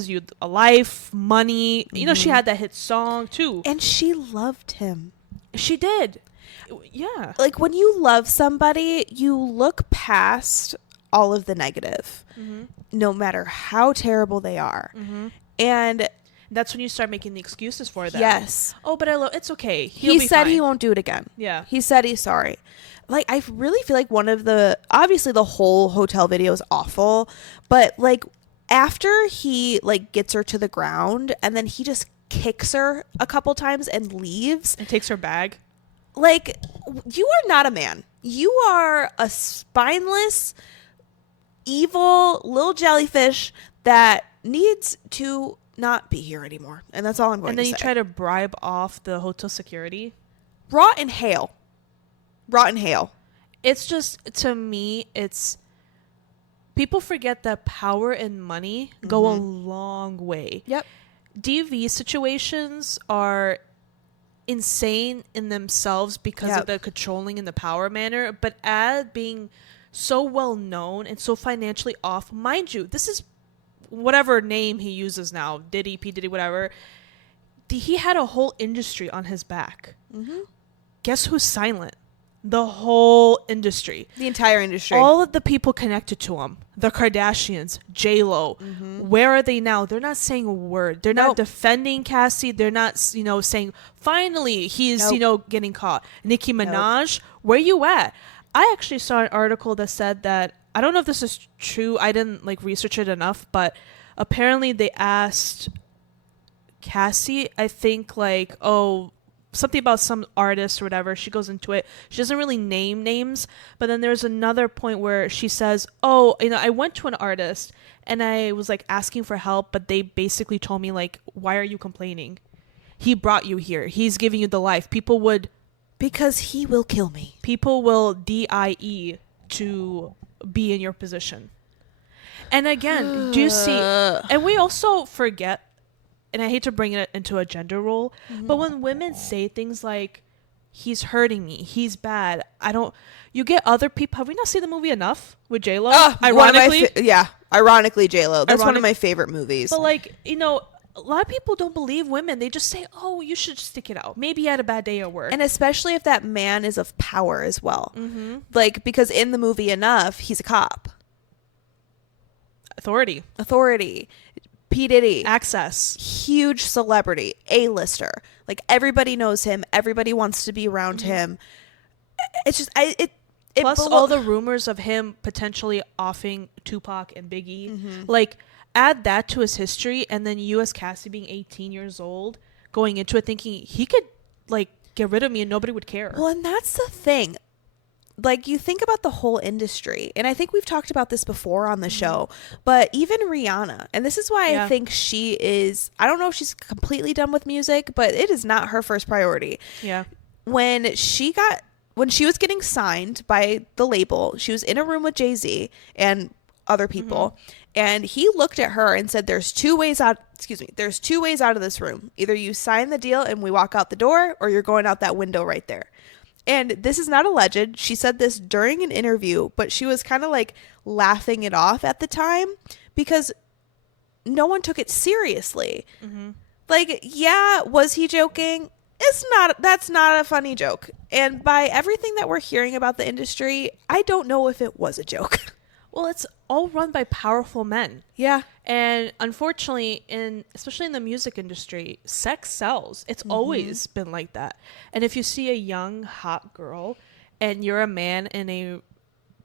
you a life, money. She had that hit song too. And she loved him. She did. Yeah. Like when you love somebody, you look past all of the negative, no matter how terrible they are. And That's when you start making the excuses for that. yes, Oh, but it's okay. he said fine. he won't do it again. Yeah. He said he's sorry. Like, I really feel like obviously the whole hotel video is awful, but like after he like gets her to the ground and then he just kicks her a couple times and leaves, And takes her bag. like, you are not a man. You are a spineless, evil little jellyfish that needs to not be here anymore. And that's all I'm going And to then say. you try to bribe off the hotel security. Rot in hail. Rot in hail. It's just, to me, it's people forget that power and money go a long way. Yep. DV situations are insane in themselves because Yep. of the controlling and the power manner, but add being so well known and so financially off, mind you, this is whatever name he uses now, Diddy, P Diddy, whatever. He had a whole industry on his back. Guess who's silent? The whole industry. The entire industry. All of the people connected to him, the Kardashians, J-Lo, where are they now? They're not saying a word. They're not Nope. defending Cassie. They're not, saying, finally, he's, Nope. getting caught. Nicki Minaj, where you at? I actually saw an article that said that, I don't know if this is true. I didn't, research it enough, but apparently they asked Cassie, I think, something about some artist or whatever. She goes into it. She doesn't really name names, but then there's another point where she says, I went to an artist and I was asking for help, but they basically told me why are you complaining? He brought you here. He's giving you the life. Because he will kill me. People will DIE to be in your position. And again, do you see, and we also forget, and I hate to bring it into a gender role, but when women say things like, he's hurting me, he's bad, you get other people. Have we not seen the movie Enough with J-Lo? Ironically. Ironically, J-Lo. That's one of my favorite movies. But a lot of people don't believe women. They just say, oh, you should stick it out. Maybe you had a bad day at work. And especially if that man is of power as well. Because in the movie Enough, he's a cop. Authority. P. Diddy. Access. Huge celebrity. A-lister. Everybody knows him. Everybody wants to be around him. It's just, Plus all the rumors of him potentially offing Tupac and Biggie. Add that to his history, and then you as Cassie being 18 years old, going into it thinking he could get rid of me and nobody would care. Well, and that's the thing. You think about the whole industry, and I think we've talked about this before on the show, but even Rihanna, and this is why I think she is, I don't know if she's completely done with music, but it is not her first priority. Yeah. When she was getting signed by the label, she was in a room with Jay-Z and other people, and he looked at her and said, there's two ways out of this room. Either you sign the deal and we walk out the door, or you're going out that window right there. And this is not alleged. She said this during an interview, but she was kind of laughing it off at the time because no one took it seriously. Was he joking? That's not a funny joke. And by everything that we're hearing about the industry, I don't know if it was a joke. Well, it's all run by powerful men. Yeah. And unfortunately, especially in the music industry, sex sells. It's always been like that. And if you see a young, hot girl and you're a man in a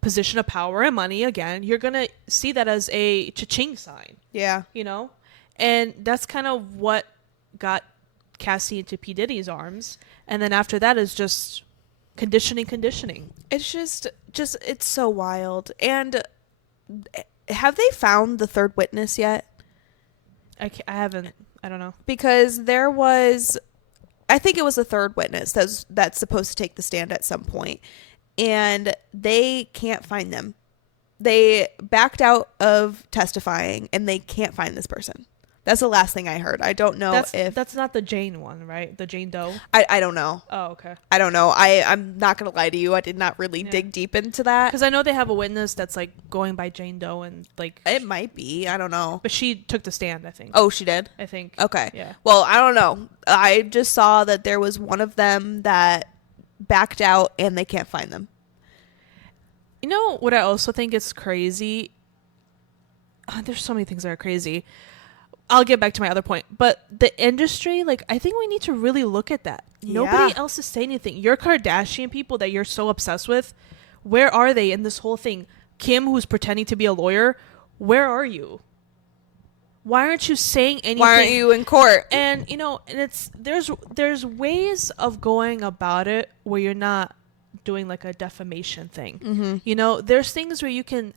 position of power and money, again, you're going to see that as a cha-ching sign. Yeah. And that's kind of what got Cassie into P. Diddy's arms. And then after that is just conditioning. It's just it's so wild. And have they found the third witness yet? I haven't. I don't know. Because there was, I think it was a third witness that's supposed to take the stand at some point, and they can't find them. they backed out of testifying and they can't find this person. That's the last thing I heard. I don't know if that's not the Jane one, right? The Jane Doe. I don't know. Oh, okay. I don't know. I'm not gonna lie to you. I did not really dig deep into that because I know they have a witness that's like going by Jane Doe and like it might be. I don't know. But she took the stand, I think. Oh, she did? I think. Okay. Yeah. Well, I don't know. I just saw that there was one of them that backed out and they can't find them. You know what I also think is crazy? There's so many things that are crazy. I'll get back to my other point. But the industry, like, I think we need to really look at that. Yeah. Nobody else is saying anything. Your Kardashian people that you're so obsessed with, where are they in this whole thing? Kim, who's pretending to be a lawyer, where are you? Why aren't you saying anything? Why aren't you in court? And, you know, and there's ways of going about it where you're not doing, like, a defamation thing. Mm-hmm. You know, there's things where you can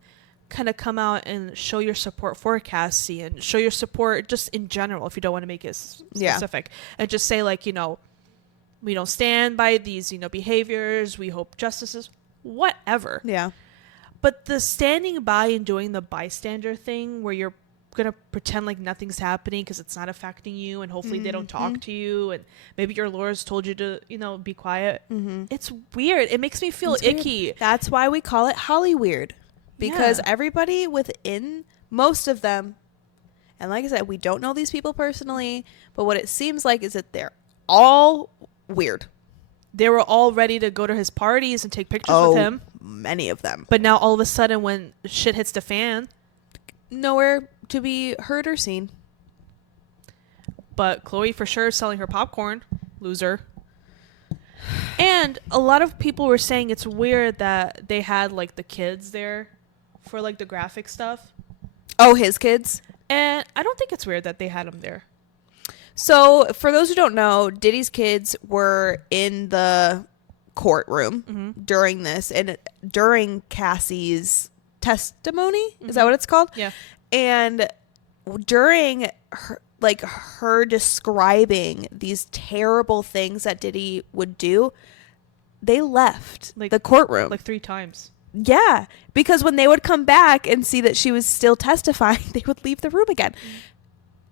kind of come out and show your support for Cassie and show your support just in general if you don't want to make it specific. And just say, like, you know, we don't stand by these, you know, behaviors. We hope justice is whatever. Yeah. But the standing by and doing the bystander thing where you're going to pretend like nothing's happening because it's not affecting you and hopefully they don't talk to you and maybe your lawyers told you to, you know, be quiet. It's weird. It makes me feel icky. That's why we call it Holly Weird. Because everybody within, most of them, and like I said, we don't know these people personally, but what it seems like is that they're all weird. They were all ready to go to his parties and take pictures with him. Many of them. But now all of a sudden when shit hits the fan, nowhere to be heard or seen. But Khloe for sure is selling her popcorn. Loser. And a lot of people were saying it's weird that they had like the kids there for like the graphic stuff. Oh, his kids? And I don't think it's weird that they had them there. So for those who don't know, Diddy's kids were in the courtroom during this and during Cassie's testimony. Is that what it's called? Yeah. And during her describing these terrible things that Diddy would do, they left the courtroom like 3 times. Yeah, because when they would come back and see that she was still testifying, they would leave the room again.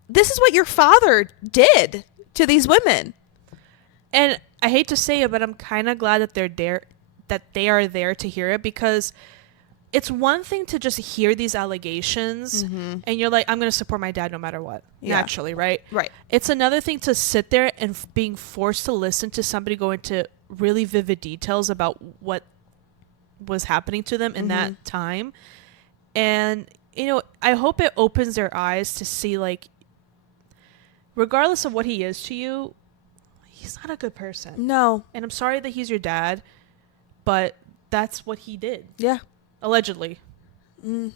This is what your father did to these women. And I hate to say it, but I'm kind of glad that they are there to hear it, because it's one thing to just hear these allegations and you're like, I'm going to support my dad no matter what. Yeah. Naturally, right? Right. It's another thing to sit there and being forced to listen to somebody go into really vivid details about what was happening to them in that time. And, you know, I hope it opens their eyes to see, like, regardless of what he is to you, he's not a good person. No. And I'm sorry that he's your dad, but that's what he did. Yeah. Allegedly. I don't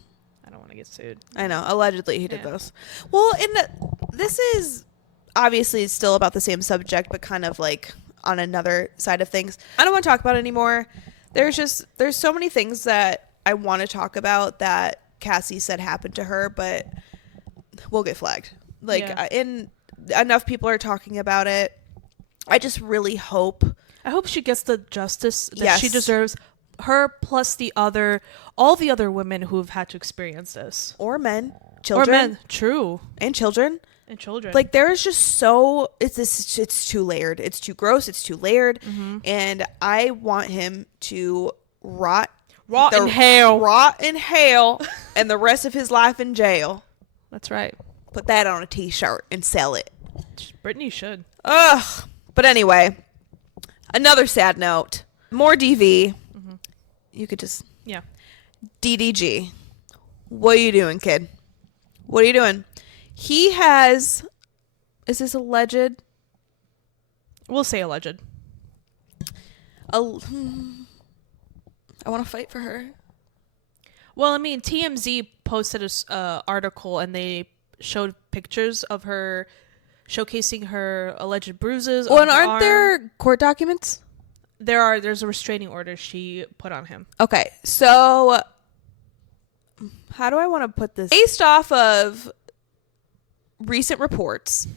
want to get sued. I know. Allegedly he did those. Well, this is obviously still about the same subject, but kind of like on another side of things. I don't want to talk about it anymore. There's so many things that I want to talk about that Cassie said happened to her, but we'll get flagged. And enough people are talking about it. I just really hope. I hope she gets the justice that she deserves. Her plus all the other women who've had to experience this. Or men. Children. Or men. True. And children. And children. Like, there's just it's too layered. It's too gross. It's too layered. And I want him to rot in hell and the rest of his life in jail. That's right. Put that on a t-shirt and sell it. Brittany should. Ugh. But anyway, another sad note. More DV. You could just... Yeah. DDG. What are you doing, kid? What are you doing? He has... Is this alleged? We'll say alleged. I want to fight for her. Well, I mean, TMZ posted an article and they showed pictures of her showcasing her alleged bruises. Well, and aren't there court documents? There's a restraining order she put on him. Okay, so how do I want to put this? Based off of recent reports,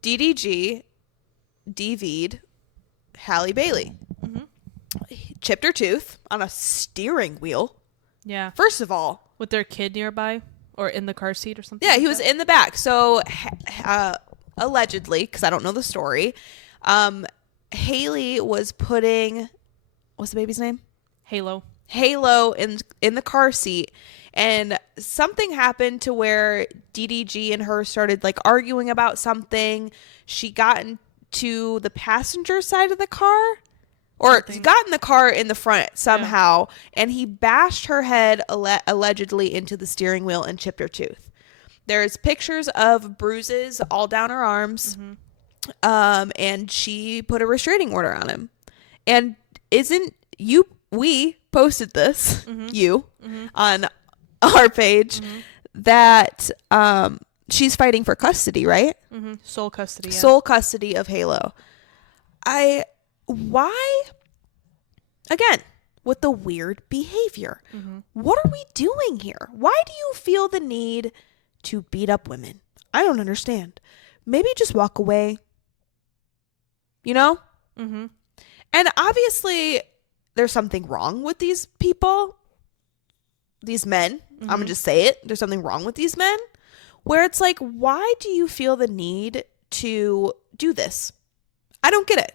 DDG DV'd Halle Bailey. Chipped her tooth on a steering wheel. Yeah. First of all, With their kid nearby or in the car seat or something. yeah, like he was that? in the back. So allegedly, because I don't know the story, Haley was putting, what's the baby's name? Halo. Halo in the car seat, and something happened to where DDG and her started like arguing about something. She got into the passenger side of the car, or got in the car in the front somehow, and he bashed her head allegedly into the steering wheel and chipped her tooth. There's pictures of bruises all down her arms. And she put a restraining order on him. And we posted this, on our page, that she's fighting for custody, right? Sole custody. Yeah. Sole custody of Halo. Why? Again, with the weird behavior. What are we doing here? Why do you feel the need to beat up women? I don't understand. Maybe just walk away. You know? And obviously, there's something wrong with these people. These men. I'm going to just say it. There's something wrong with these men. Where it's like, why do you feel the need to do this? I don't get it.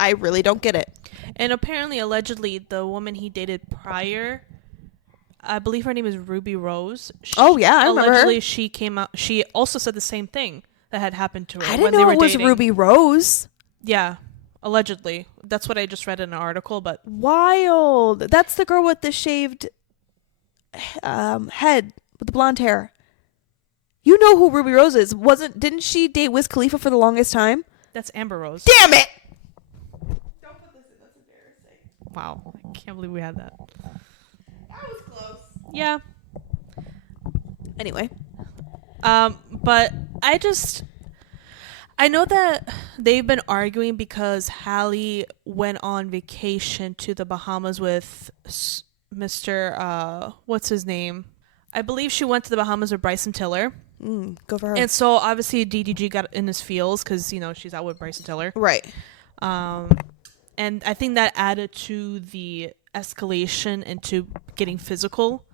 I really don't get it. And apparently, allegedly, the woman he dated prior, I believe her name is Ruby Rose. I remember allegedly, her. she came out. She also said the same thing that had happened to her. I didn't when know they were it was dating. Ruby Rose. Yeah, allegedly. That's what I just read in an article. But Wild. That's the girl with the shaved head with the blonde hair. You know who Ruby Rose is? Didn't she date Wiz Khalifa for the longest time? that's Amber Rose. Damn it! Don't put this in. That's embarrassing. Wow, I can't believe we had that. That was close. Yeah. Anyway. But I know that they've been arguing because Halle went on vacation to the Bahamas with Mr. What's his name? I believe she went to the Bahamas with Bryson Tiller. Go for her. And so obviously DDG got in his feels because, she's out with Bryson Tiller. Right. And I think that added to the escalation and to getting physical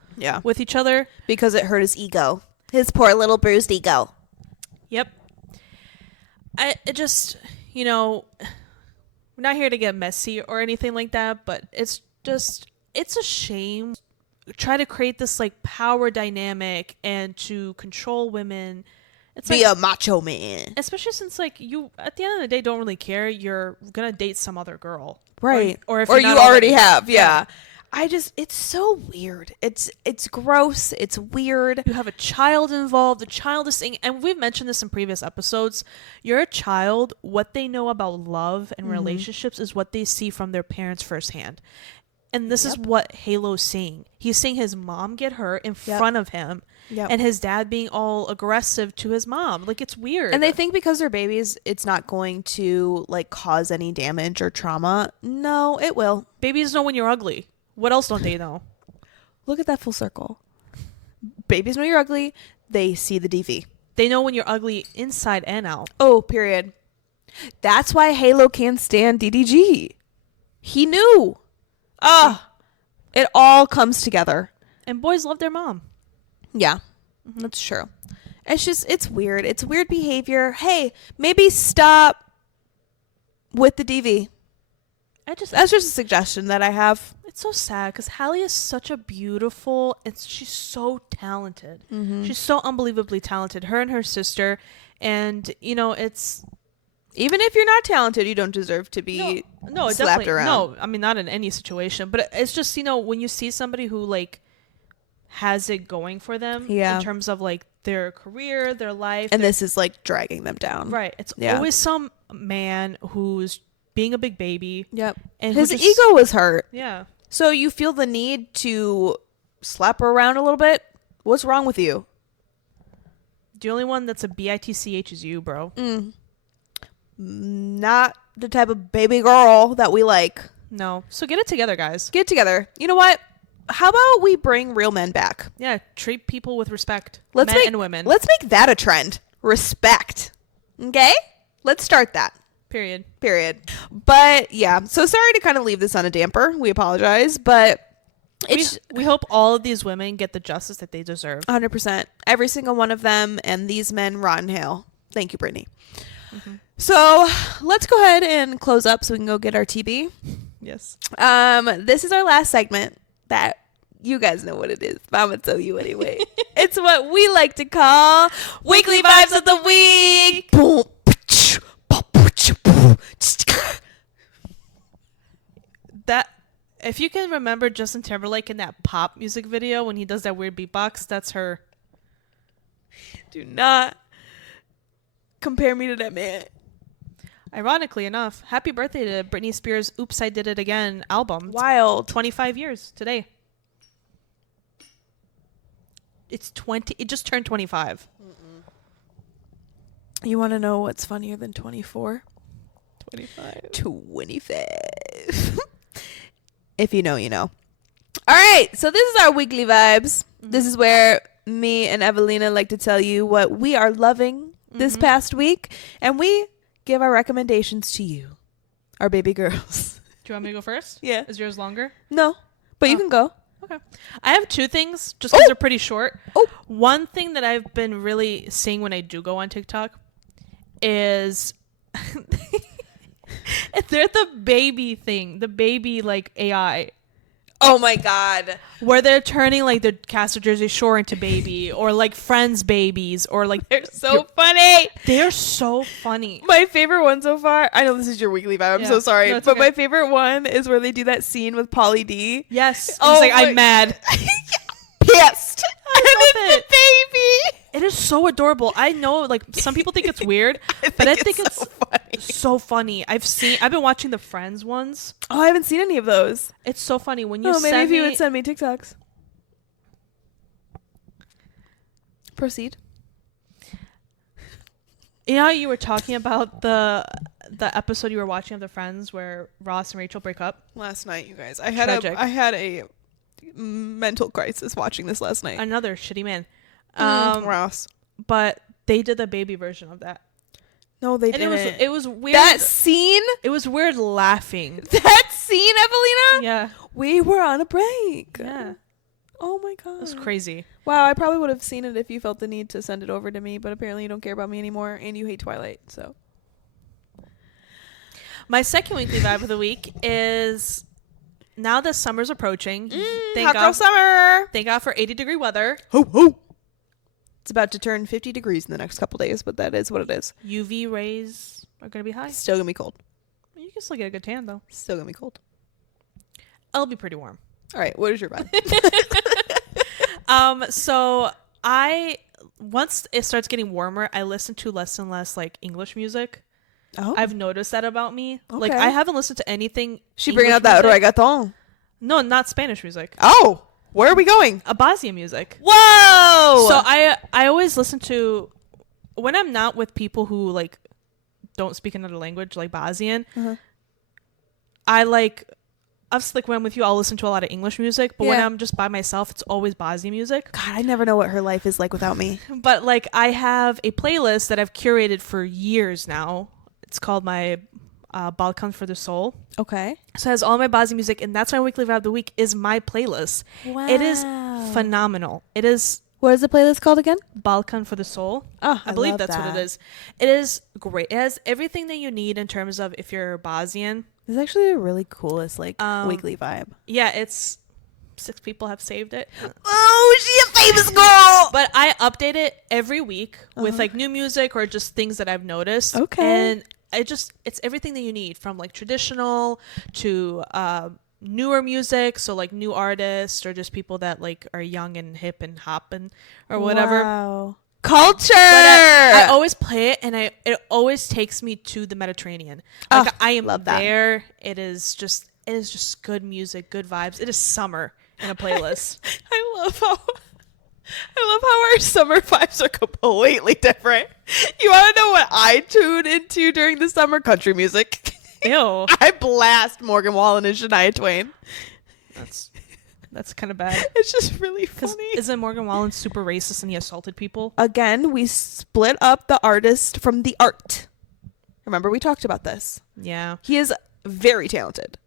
with each other. Because it hurt his ego. His poor little bruised ego. Yep. It just, we're not here to get messy or anything like that, but it's a shame. Try to create this like power dynamic and to control women. It's Be a macho man. especially since like you at the end of the day don't really care. You're gonna date some other girl, Right? Or if or you're you not already have, yeah. It's so weird. It's gross. It's weird. You have a child involved. The child is saying, and we've mentioned this in previous episodes. You're a child. What they know about love and relationships is what they see from their parents firsthand. And this is what Halo's saying. He's saying his mom get hurt in front of him. And his dad being all aggressive to his mom. Like, it's weird. And they think because they're babies, it's not going to like cause any damage or trauma. No, it will. Babies know when you're ugly. What else don't they know? Look at that full circle. Babies know you're ugly. They see the DV. They know when you're ugly inside and out. Oh, period. That's why Halo can't stand DDG. He knew. It all comes together. And boys love their mom. Yeah, that's true. It's weird. It's weird behavior. Hey, maybe stop with the DV. That's just a suggestion that I have. It's so sad because Halle is such a beautiful, she's so talented. She's so unbelievably talented. Her and her sister. And, it's... Even if you're not talented, you don't deserve to be slapped around. No, I mean, not in any situation. But it's just, when you see somebody who, like, has it going for them in terms of, like, their career, their life. And this is, like, dragging them down. Right. It's always some man who's being a big baby. Yep. And his ego was hurt. Yeah. So you feel the need to slap her around a little bit? What's wrong with you? The only one that's a bitch is you, bro. Not the type of baby girl that we like. No. So get it together, guys. Get together. You know what? How about we bring real men back? Yeah, treat people with respect. Men and women. Let's make that a trend. Respect. Okay? Let's start that. Period. But yeah, so sorry to kind of leave this on a damper. We apologize. But We hope all of these women get the justice that they deserve. 100%. Every single one of them, and these men rot in hell. Thank you, Brittany. So let's go ahead and close up so we can go get our TB. Yes. This is our last segment that you guys know what it is, but I'm going to tell you anyway. It's what we like to call Weekly Vibes of the Week. That, if you can remember Justin Timberlake in that pop music video when he does that weird beatbox, that's her. Do not compare me to that man. Ironically enough, happy birthday to Britney Spears' Oops, I Did It Again album. Wild. 25 years today. It's 20. It just turned 25. You want to know what's funnier than 24? 25. 25. If you know, you know. All right. So this is our weekly vibes. This is where me and Evelina like to tell you what we are loving this past week. And we give our recommendations to you, our baby girls. Do you want me to go first? Yeah. Is yours longer? No, but you can go. Okay. I have two things just because they're pretty short. Oh. One thing that I've been really seeing when I do go on TikTok is they're the baby thing, the baby like AI. Oh my God. Where they're turning like the Cast of Jersey Shore into baby or like Friends babies or like They're so funny. They're so funny. My favorite one so far, I know this is your weekly vibe, I'm so sorry, No, it's but okay. my favorite one is where they do that scene with Pauly D. Yes. Oh It's like, my- I'm mad. Pissed. I And love it's the baby. It is so adorable. I know like some people think it's weird, but I think it's so funny. so funny. I've been watching the Friends ones. Oh, I haven't seen any of those. It's so funny when you Oh, maybe send if you me would send me TikToks. Proceed. You know how you were talking about the episode you were watching of the Friends where Ross and Rachel break up? Last night, you guys. Tragic. I had a mental crisis watching this last night. Another shitty man. Ross. But they did the baby version of that. No, they And didn't. it was weird. That scene? It was weird laughing. That scene, Evelina? Yeah. We were on a break. Yeah. Oh my God. It was crazy. Wow, I probably would have seen it if you felt the need to send it over to me, but apparently you don't care about me anymore and you hate Twilight, so. My second weekly vibe of the week is now that summer's approaching. Hot girl summer. Thank God for 80-degree weather. Ho, ho. It's about to turn 50 degrees in the next couple days, but that is what it is. UV rays are going to be high. Still gonna be cold. You can still get a good tan, though. Still gonna be cold. It'll be pretty warm. All right, what is your vibe? So once it starts getting warmer, I listen to less and less like English music. Oh, I've noticed that about me. Like Okay. I haven't listened to anything. she bringing out English that music. reggaeton. No, not Spanish music. Oh, where are we going? Abazia music. Whoa! So I always listen to when I'm not with people who like don't speak another language like Bosnian. I like obviously like when I'm with you I'll listen to a lot of English music, but when Yeah. I'm just by myself it's always Bosnian music. God, I never know what her life is like without me. But like I have a playlist that I've curated for years now. It's called my Balkan for the Soul. Okay. So it has all my Bosnian music, and that's my weekly vibe of the week is my playlist. Wow. It is phenomenal. It is What is the playlist called again? Balkan for the Soul. Oh, I believe that's what it is. It is great. It has everything that you need in terms of if you're Bosnian. It's actually a really coolest weekly vibe. Yeah, it's 6 people have saved it. Oh, she a famous girl. But I update it every week with like new music or just things that I've noticed. Okay. And it's everything that you need from like traditional to newer music. So like new artists or just people that like are young and hip and hopping or whatever. Wow. Culture. But I always play it and it always takes me to the Mediterranean. Like I am love that. there. It is just good music, good vibes. It is summer in a playlist. I love how our summer vibes are completely different. You want to know what I tune into during the summer? Country music. Ew. I blast Morgan Wallen and Shania Twain. That's kind of bad. It's just really Because funny. isn't Morgan Wallen super racist and he assaulted people? Again, we split up the artist from the art. Remember, we talked about this. Yeah. He is very talented.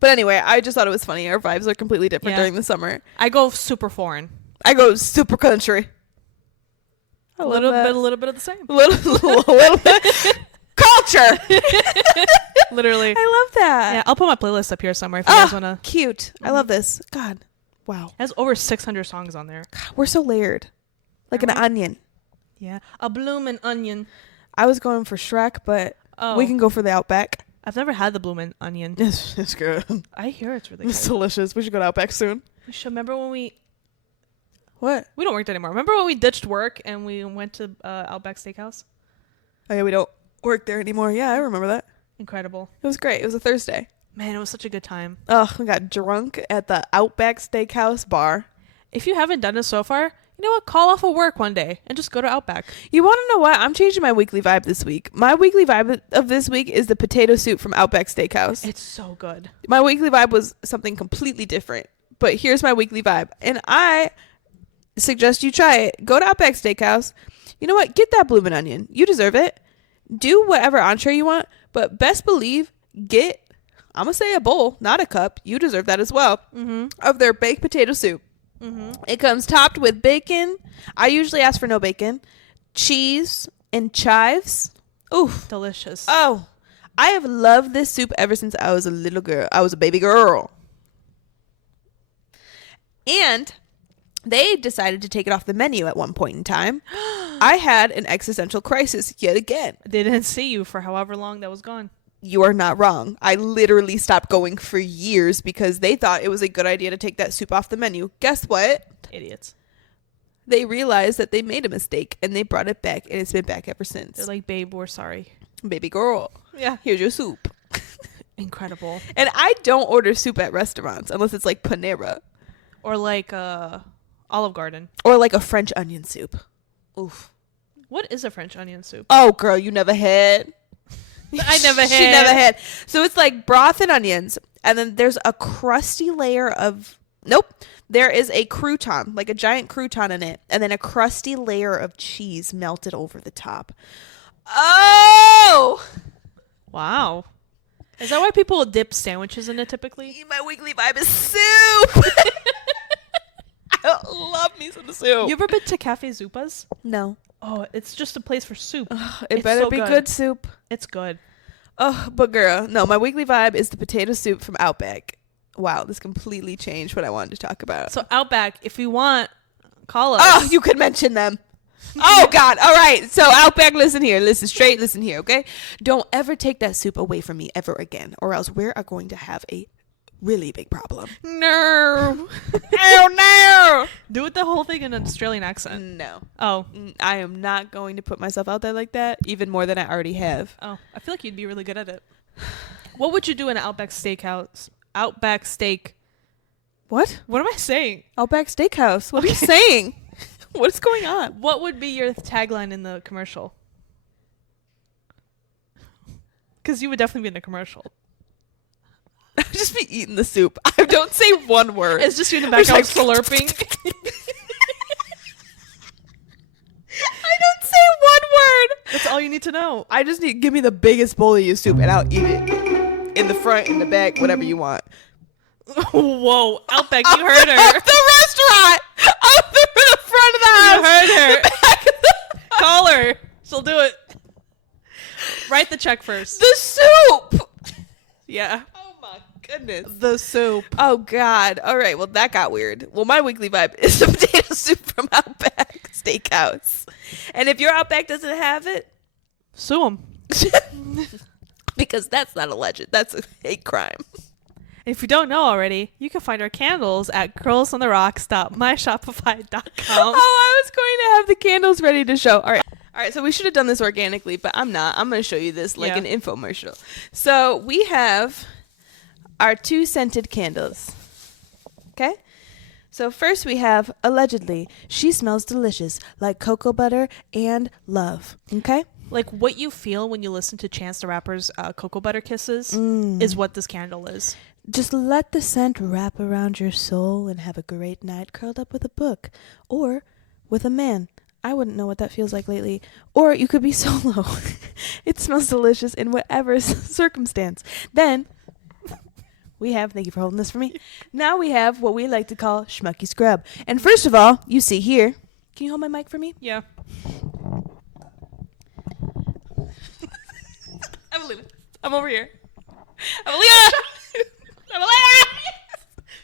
But anyway, I just thought it was funny. Our vibes are completely different during the summer. I go super foreign. I go super country. A little bit of the same. little bit. Culture. Literally. I love that. Yeah, I'll put my playlist up here somewhere if you guys want to. Cute. I love this. God. Wow. It has over 600 songs on there. God, we're so layered. Like an onion. Yeah. A bloomin' onion. I was going for Shrek, but we can go for the Outback. I've never had the bloomin' onion. It's good. I hear it's really good. It's delicious. We should go to Outback soon. We should. Remember when we... What? We don't work there anymore. Remember when we ditched work and we went to Outback Steakhouse? Oh, yeah, we don't work there anymore. Yeah, I remember that. Incredible. It was great. It was a Thursday. Man, it was such a good time. Oh, we got drunk at the Outback Steakhouse bar. If you haven't done it so far, you know what? Call off of work one day and just go to Outback. You want to know what? I'm changing my weekly vibe this week. My weekly vibe of this week is the potato soup from Outback Steakhouse. It's so good. My weekly vibe was something completely different. But here's my weekly vibe. And I suggest you try it. Go to Outback Steakhouse. You know what? Get that bloomin' onion. You deserve it. Do whatever entree you want. But best believe, get, I'm going to say a bowl, not a cup. You deserve that as well. Of their baked potato soup. It comes topped with bacon. I usually ask for no bacon. Cheese and chives. Oof. Delicious. Oh, I have loved this soup ever since I was a little girl. I was a baby girl. And they decided to take it off the menu at one point in time. I had an existential crisis yet again. They didn't see you for however long that was gone. You are not wrong. I literally stopped going for years because they thought it was a good idea to take that soup off the menu. Guess what? Idiots. They realized that they made a mistake and they brought it back, and it's been back ever since. They're like, babe, we're sorry. Baby girl. Yeah. Here's your soup. Incredible. And I don't order soup at restaurants unless it's like Panera. Or like Olive Garden. Or like a French onion soup. Oof. What is a French onion soup? Oh, girl, you never had. I never had. She never had. So it's like broth and onions, and then there's a crusty layer of... Nope. There is a crouton, like a giant crouton in it, and then a crusty layer of cheese melted over the top. Oh! Wow. Is that why people dip sandwiches in it typically? My weekly vibe is soup! I love me some soup. You ever been to Cafe Zupas? No. Oh, it's just a place for soup. It better be good soup. It's good. Oh, but girl, no, my weekly vibe is the potato soup from Outback. Wow, this completely changed what I wanted to talk about. So Outback, if you want, call us. Oh, you could mention them. Oh, God. All right. So Outback, listen here. Listen straight. Listen here, okay? Don't ever take that soup away from me ever again, or else we are going to have a really big problem. No. Oh, no. Do it the whole thing in an Australian accent. No. Oh. I am not going to put myself out there like that, even more than I already have. Oh, I feel like you'd be really good at it. What would you do in an Outback Steakhouse? Outback Steak. What? What am I saying? Outback Steakhouse. What are you saying? What is going on? What would be your tagline in the commercial? Because you would definitely be in the commercial. I'd just be eating the soup. I don't say one word. It's just you in the background slurping. I don't say one word. That's all you need to know. I just need give me the biggest bowl of your soup and I'll eat it. In the front, in the back, whatever you want. Whoa, Outback, you heard her. Of the restaurant. Of the front of the house. You heard her. The back of the Call her. She'll do it. Write the check first. The soup. Yeah. Oh my goodness. The soup. Oh God. All right. Well, that got weird. Well, my weekly vibe is the potato soup from Outback Steakhouse. And if your Outback doesn't have it, Sue them. because that's not alleged. That's a hate crime. If you don't know already, you can find our candles at girlsontheRocks.myshopify.com. Oh, I was going to have the candles ready to show. All right, so we should have done this organically, but I'm not. I'm going to show you this like an infomercial. So we have our 2 scented candles. Okay? So first we have, allegedly, she smells delicious, like cocoa butter and love. Okay? Like what you feel when you listen to Chance the Rapper's Cocoa Butter Kisses is what this candle is. Just let the scent wrap around your soul and have a great night curled up with a book or with a man. I wouldn't know what that feels like lately. Or you could be solo. It smells delicious in whatever circumstance. Then thank you for holding this for me. Now we have what we like to call schmucky scrub. And first of all, you see here, can you hold my mic for me? Yeah. Evelina, I'm over here. Evelina! Evelina!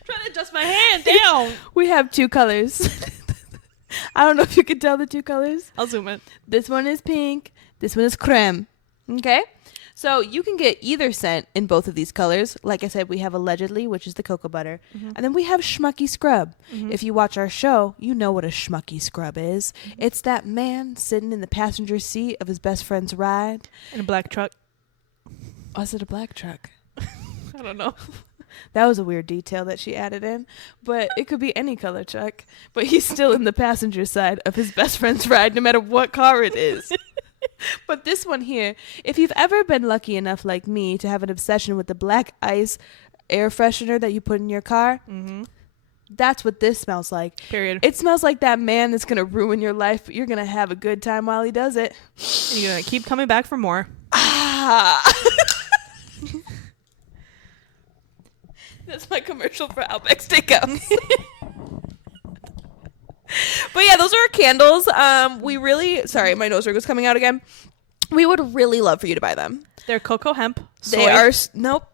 Trying to adjust my hand down. We have two colors. I don't know if you can tell the two colors. I'll zoom in. This one is pink. This one is creme. Okay? So you can get either scent in both of these colors. Like I said, we have Allegedly, which is the cocoa butter. Mm-hmm. And then we have Schmucky Scrub. Mm-hmm. If you watch our show, you know what a Schmucky Scrub is. Mm-hmm. It's that man sitting in the passenger seat of his best friend's ride. In a black truck. Was it a black truck? I don't know. That was a weird detail that she added in. But it could be any color truck. But he's still in the passenger side of his best friend's ride, no matter what car it is. But this one here, if you've ever been lucky enough like me to have an obsession with the black ice air freshener that you put in your car, mm-hmm. That's what this smells like. Period. It smells like that man that's going to ruin your life, but you're going to have a good time while he does it. And you're going to keep coming back for more. That's my commercial for Outback Steakhouse. But yeah, those are our candles. We really, sorry, my nose ring was coming out again. We would really love for you to buy them. They're cocoa hemp. Soy.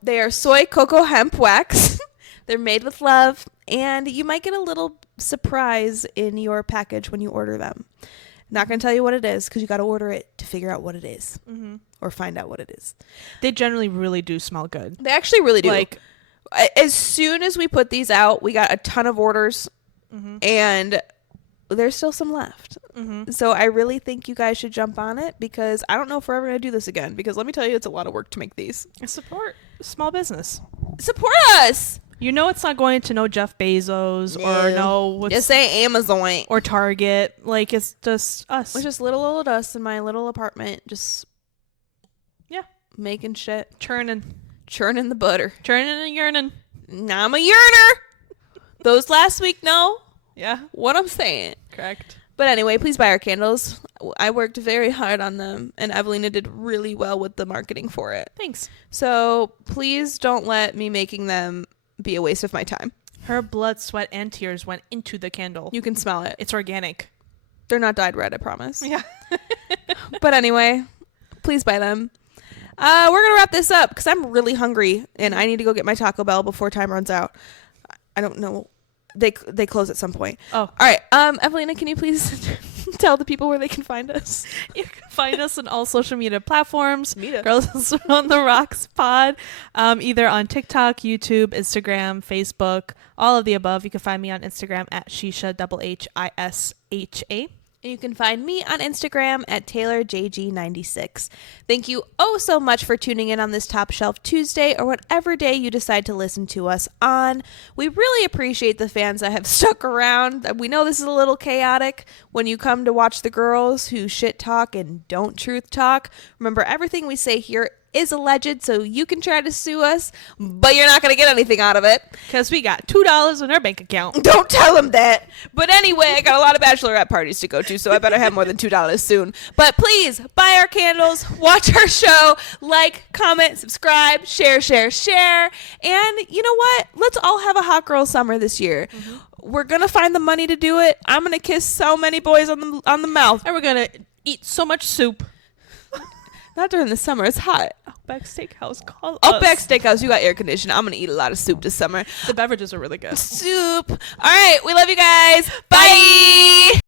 They are soy cocoa hemp wax. They're made with love, and you might get a little surprise in your package when you order them. Not going to tell you what it is because you got to order it to figure out what it is, mm-hmm. or find out what it is. They generally really do smell good. They actually really do. Like, as soon as we put these out, we got a ton of orders, mm-hmm. and there's still some left. Mm-hmm. So I really think you guys should jump on it because I don't know if we're ever going to do this again because let me tell you, it's a lot of work to make these. Support small business. Support us. You know it's not going to no Jeff Bezos or no what's just say Amazon or Target. Like it's just us. It's just little old us in my little apartment just making shit. Churning the butter. Churning and yearning. Now I'm a yearner. Those last week, no. Yeah. What I'm saying. Correct. But anyway, please buy our candles. I worked very hard on them, and Evelina did really well with the marketing for it. Thanks. So please don't let me making them be a waste of my time. Her blood, sweat, and tears went into the candle. You can smell it. It's organic. They're not dyed red, I promise. Yeah. But anyway, please buy them. We're going to wrap this up because I'm really hungry, and I need to go get my Taco Bell before time runs out. I don't know. They close at some point. Oh. All right. Evelina, can you please tell the people where they can find us? You can find us on all social media platforms. Media. Girls on the Rocks Pod. Either on TikTok, YouTube, Instagram, Facebook, all of the above. You can find me on Instagram at Shisha HISHA. And you can find me on Instagram at TaylorJG96. Thank you so much for tuning in on this Top Shelf Tuesday or whatever day you decide to listen to us on. We really appreciate the fans that have stuck around. We know this is a little chaotic when you come to watch the girls who shit talk and don't truth talk. Remember, everything we say here is alleged, so you can try to sue us, but you're not going to get anything out of it. Because we got $2 in our bank account. Don't tell them that. But anyway, I got a lot of bachelorette parties to go to, so I better have more than $2 soon. But please, buy our candles, watch our show, like, comment, subscribe, share. And you know what? Let's all have a hot girl summer this year. Mm-hmm. We're going to find the money to do it. I'm going to kiss so many boys on the mouth. And we're going to eat so much soup. Not during the summer. It's hot. Outback Steakhouse, call us. Outback Steakhouse, you got air conditioning. I'm going to eat a lot of soup this summer. The beverages are really good. Soup. All right. We love you guys. Bye.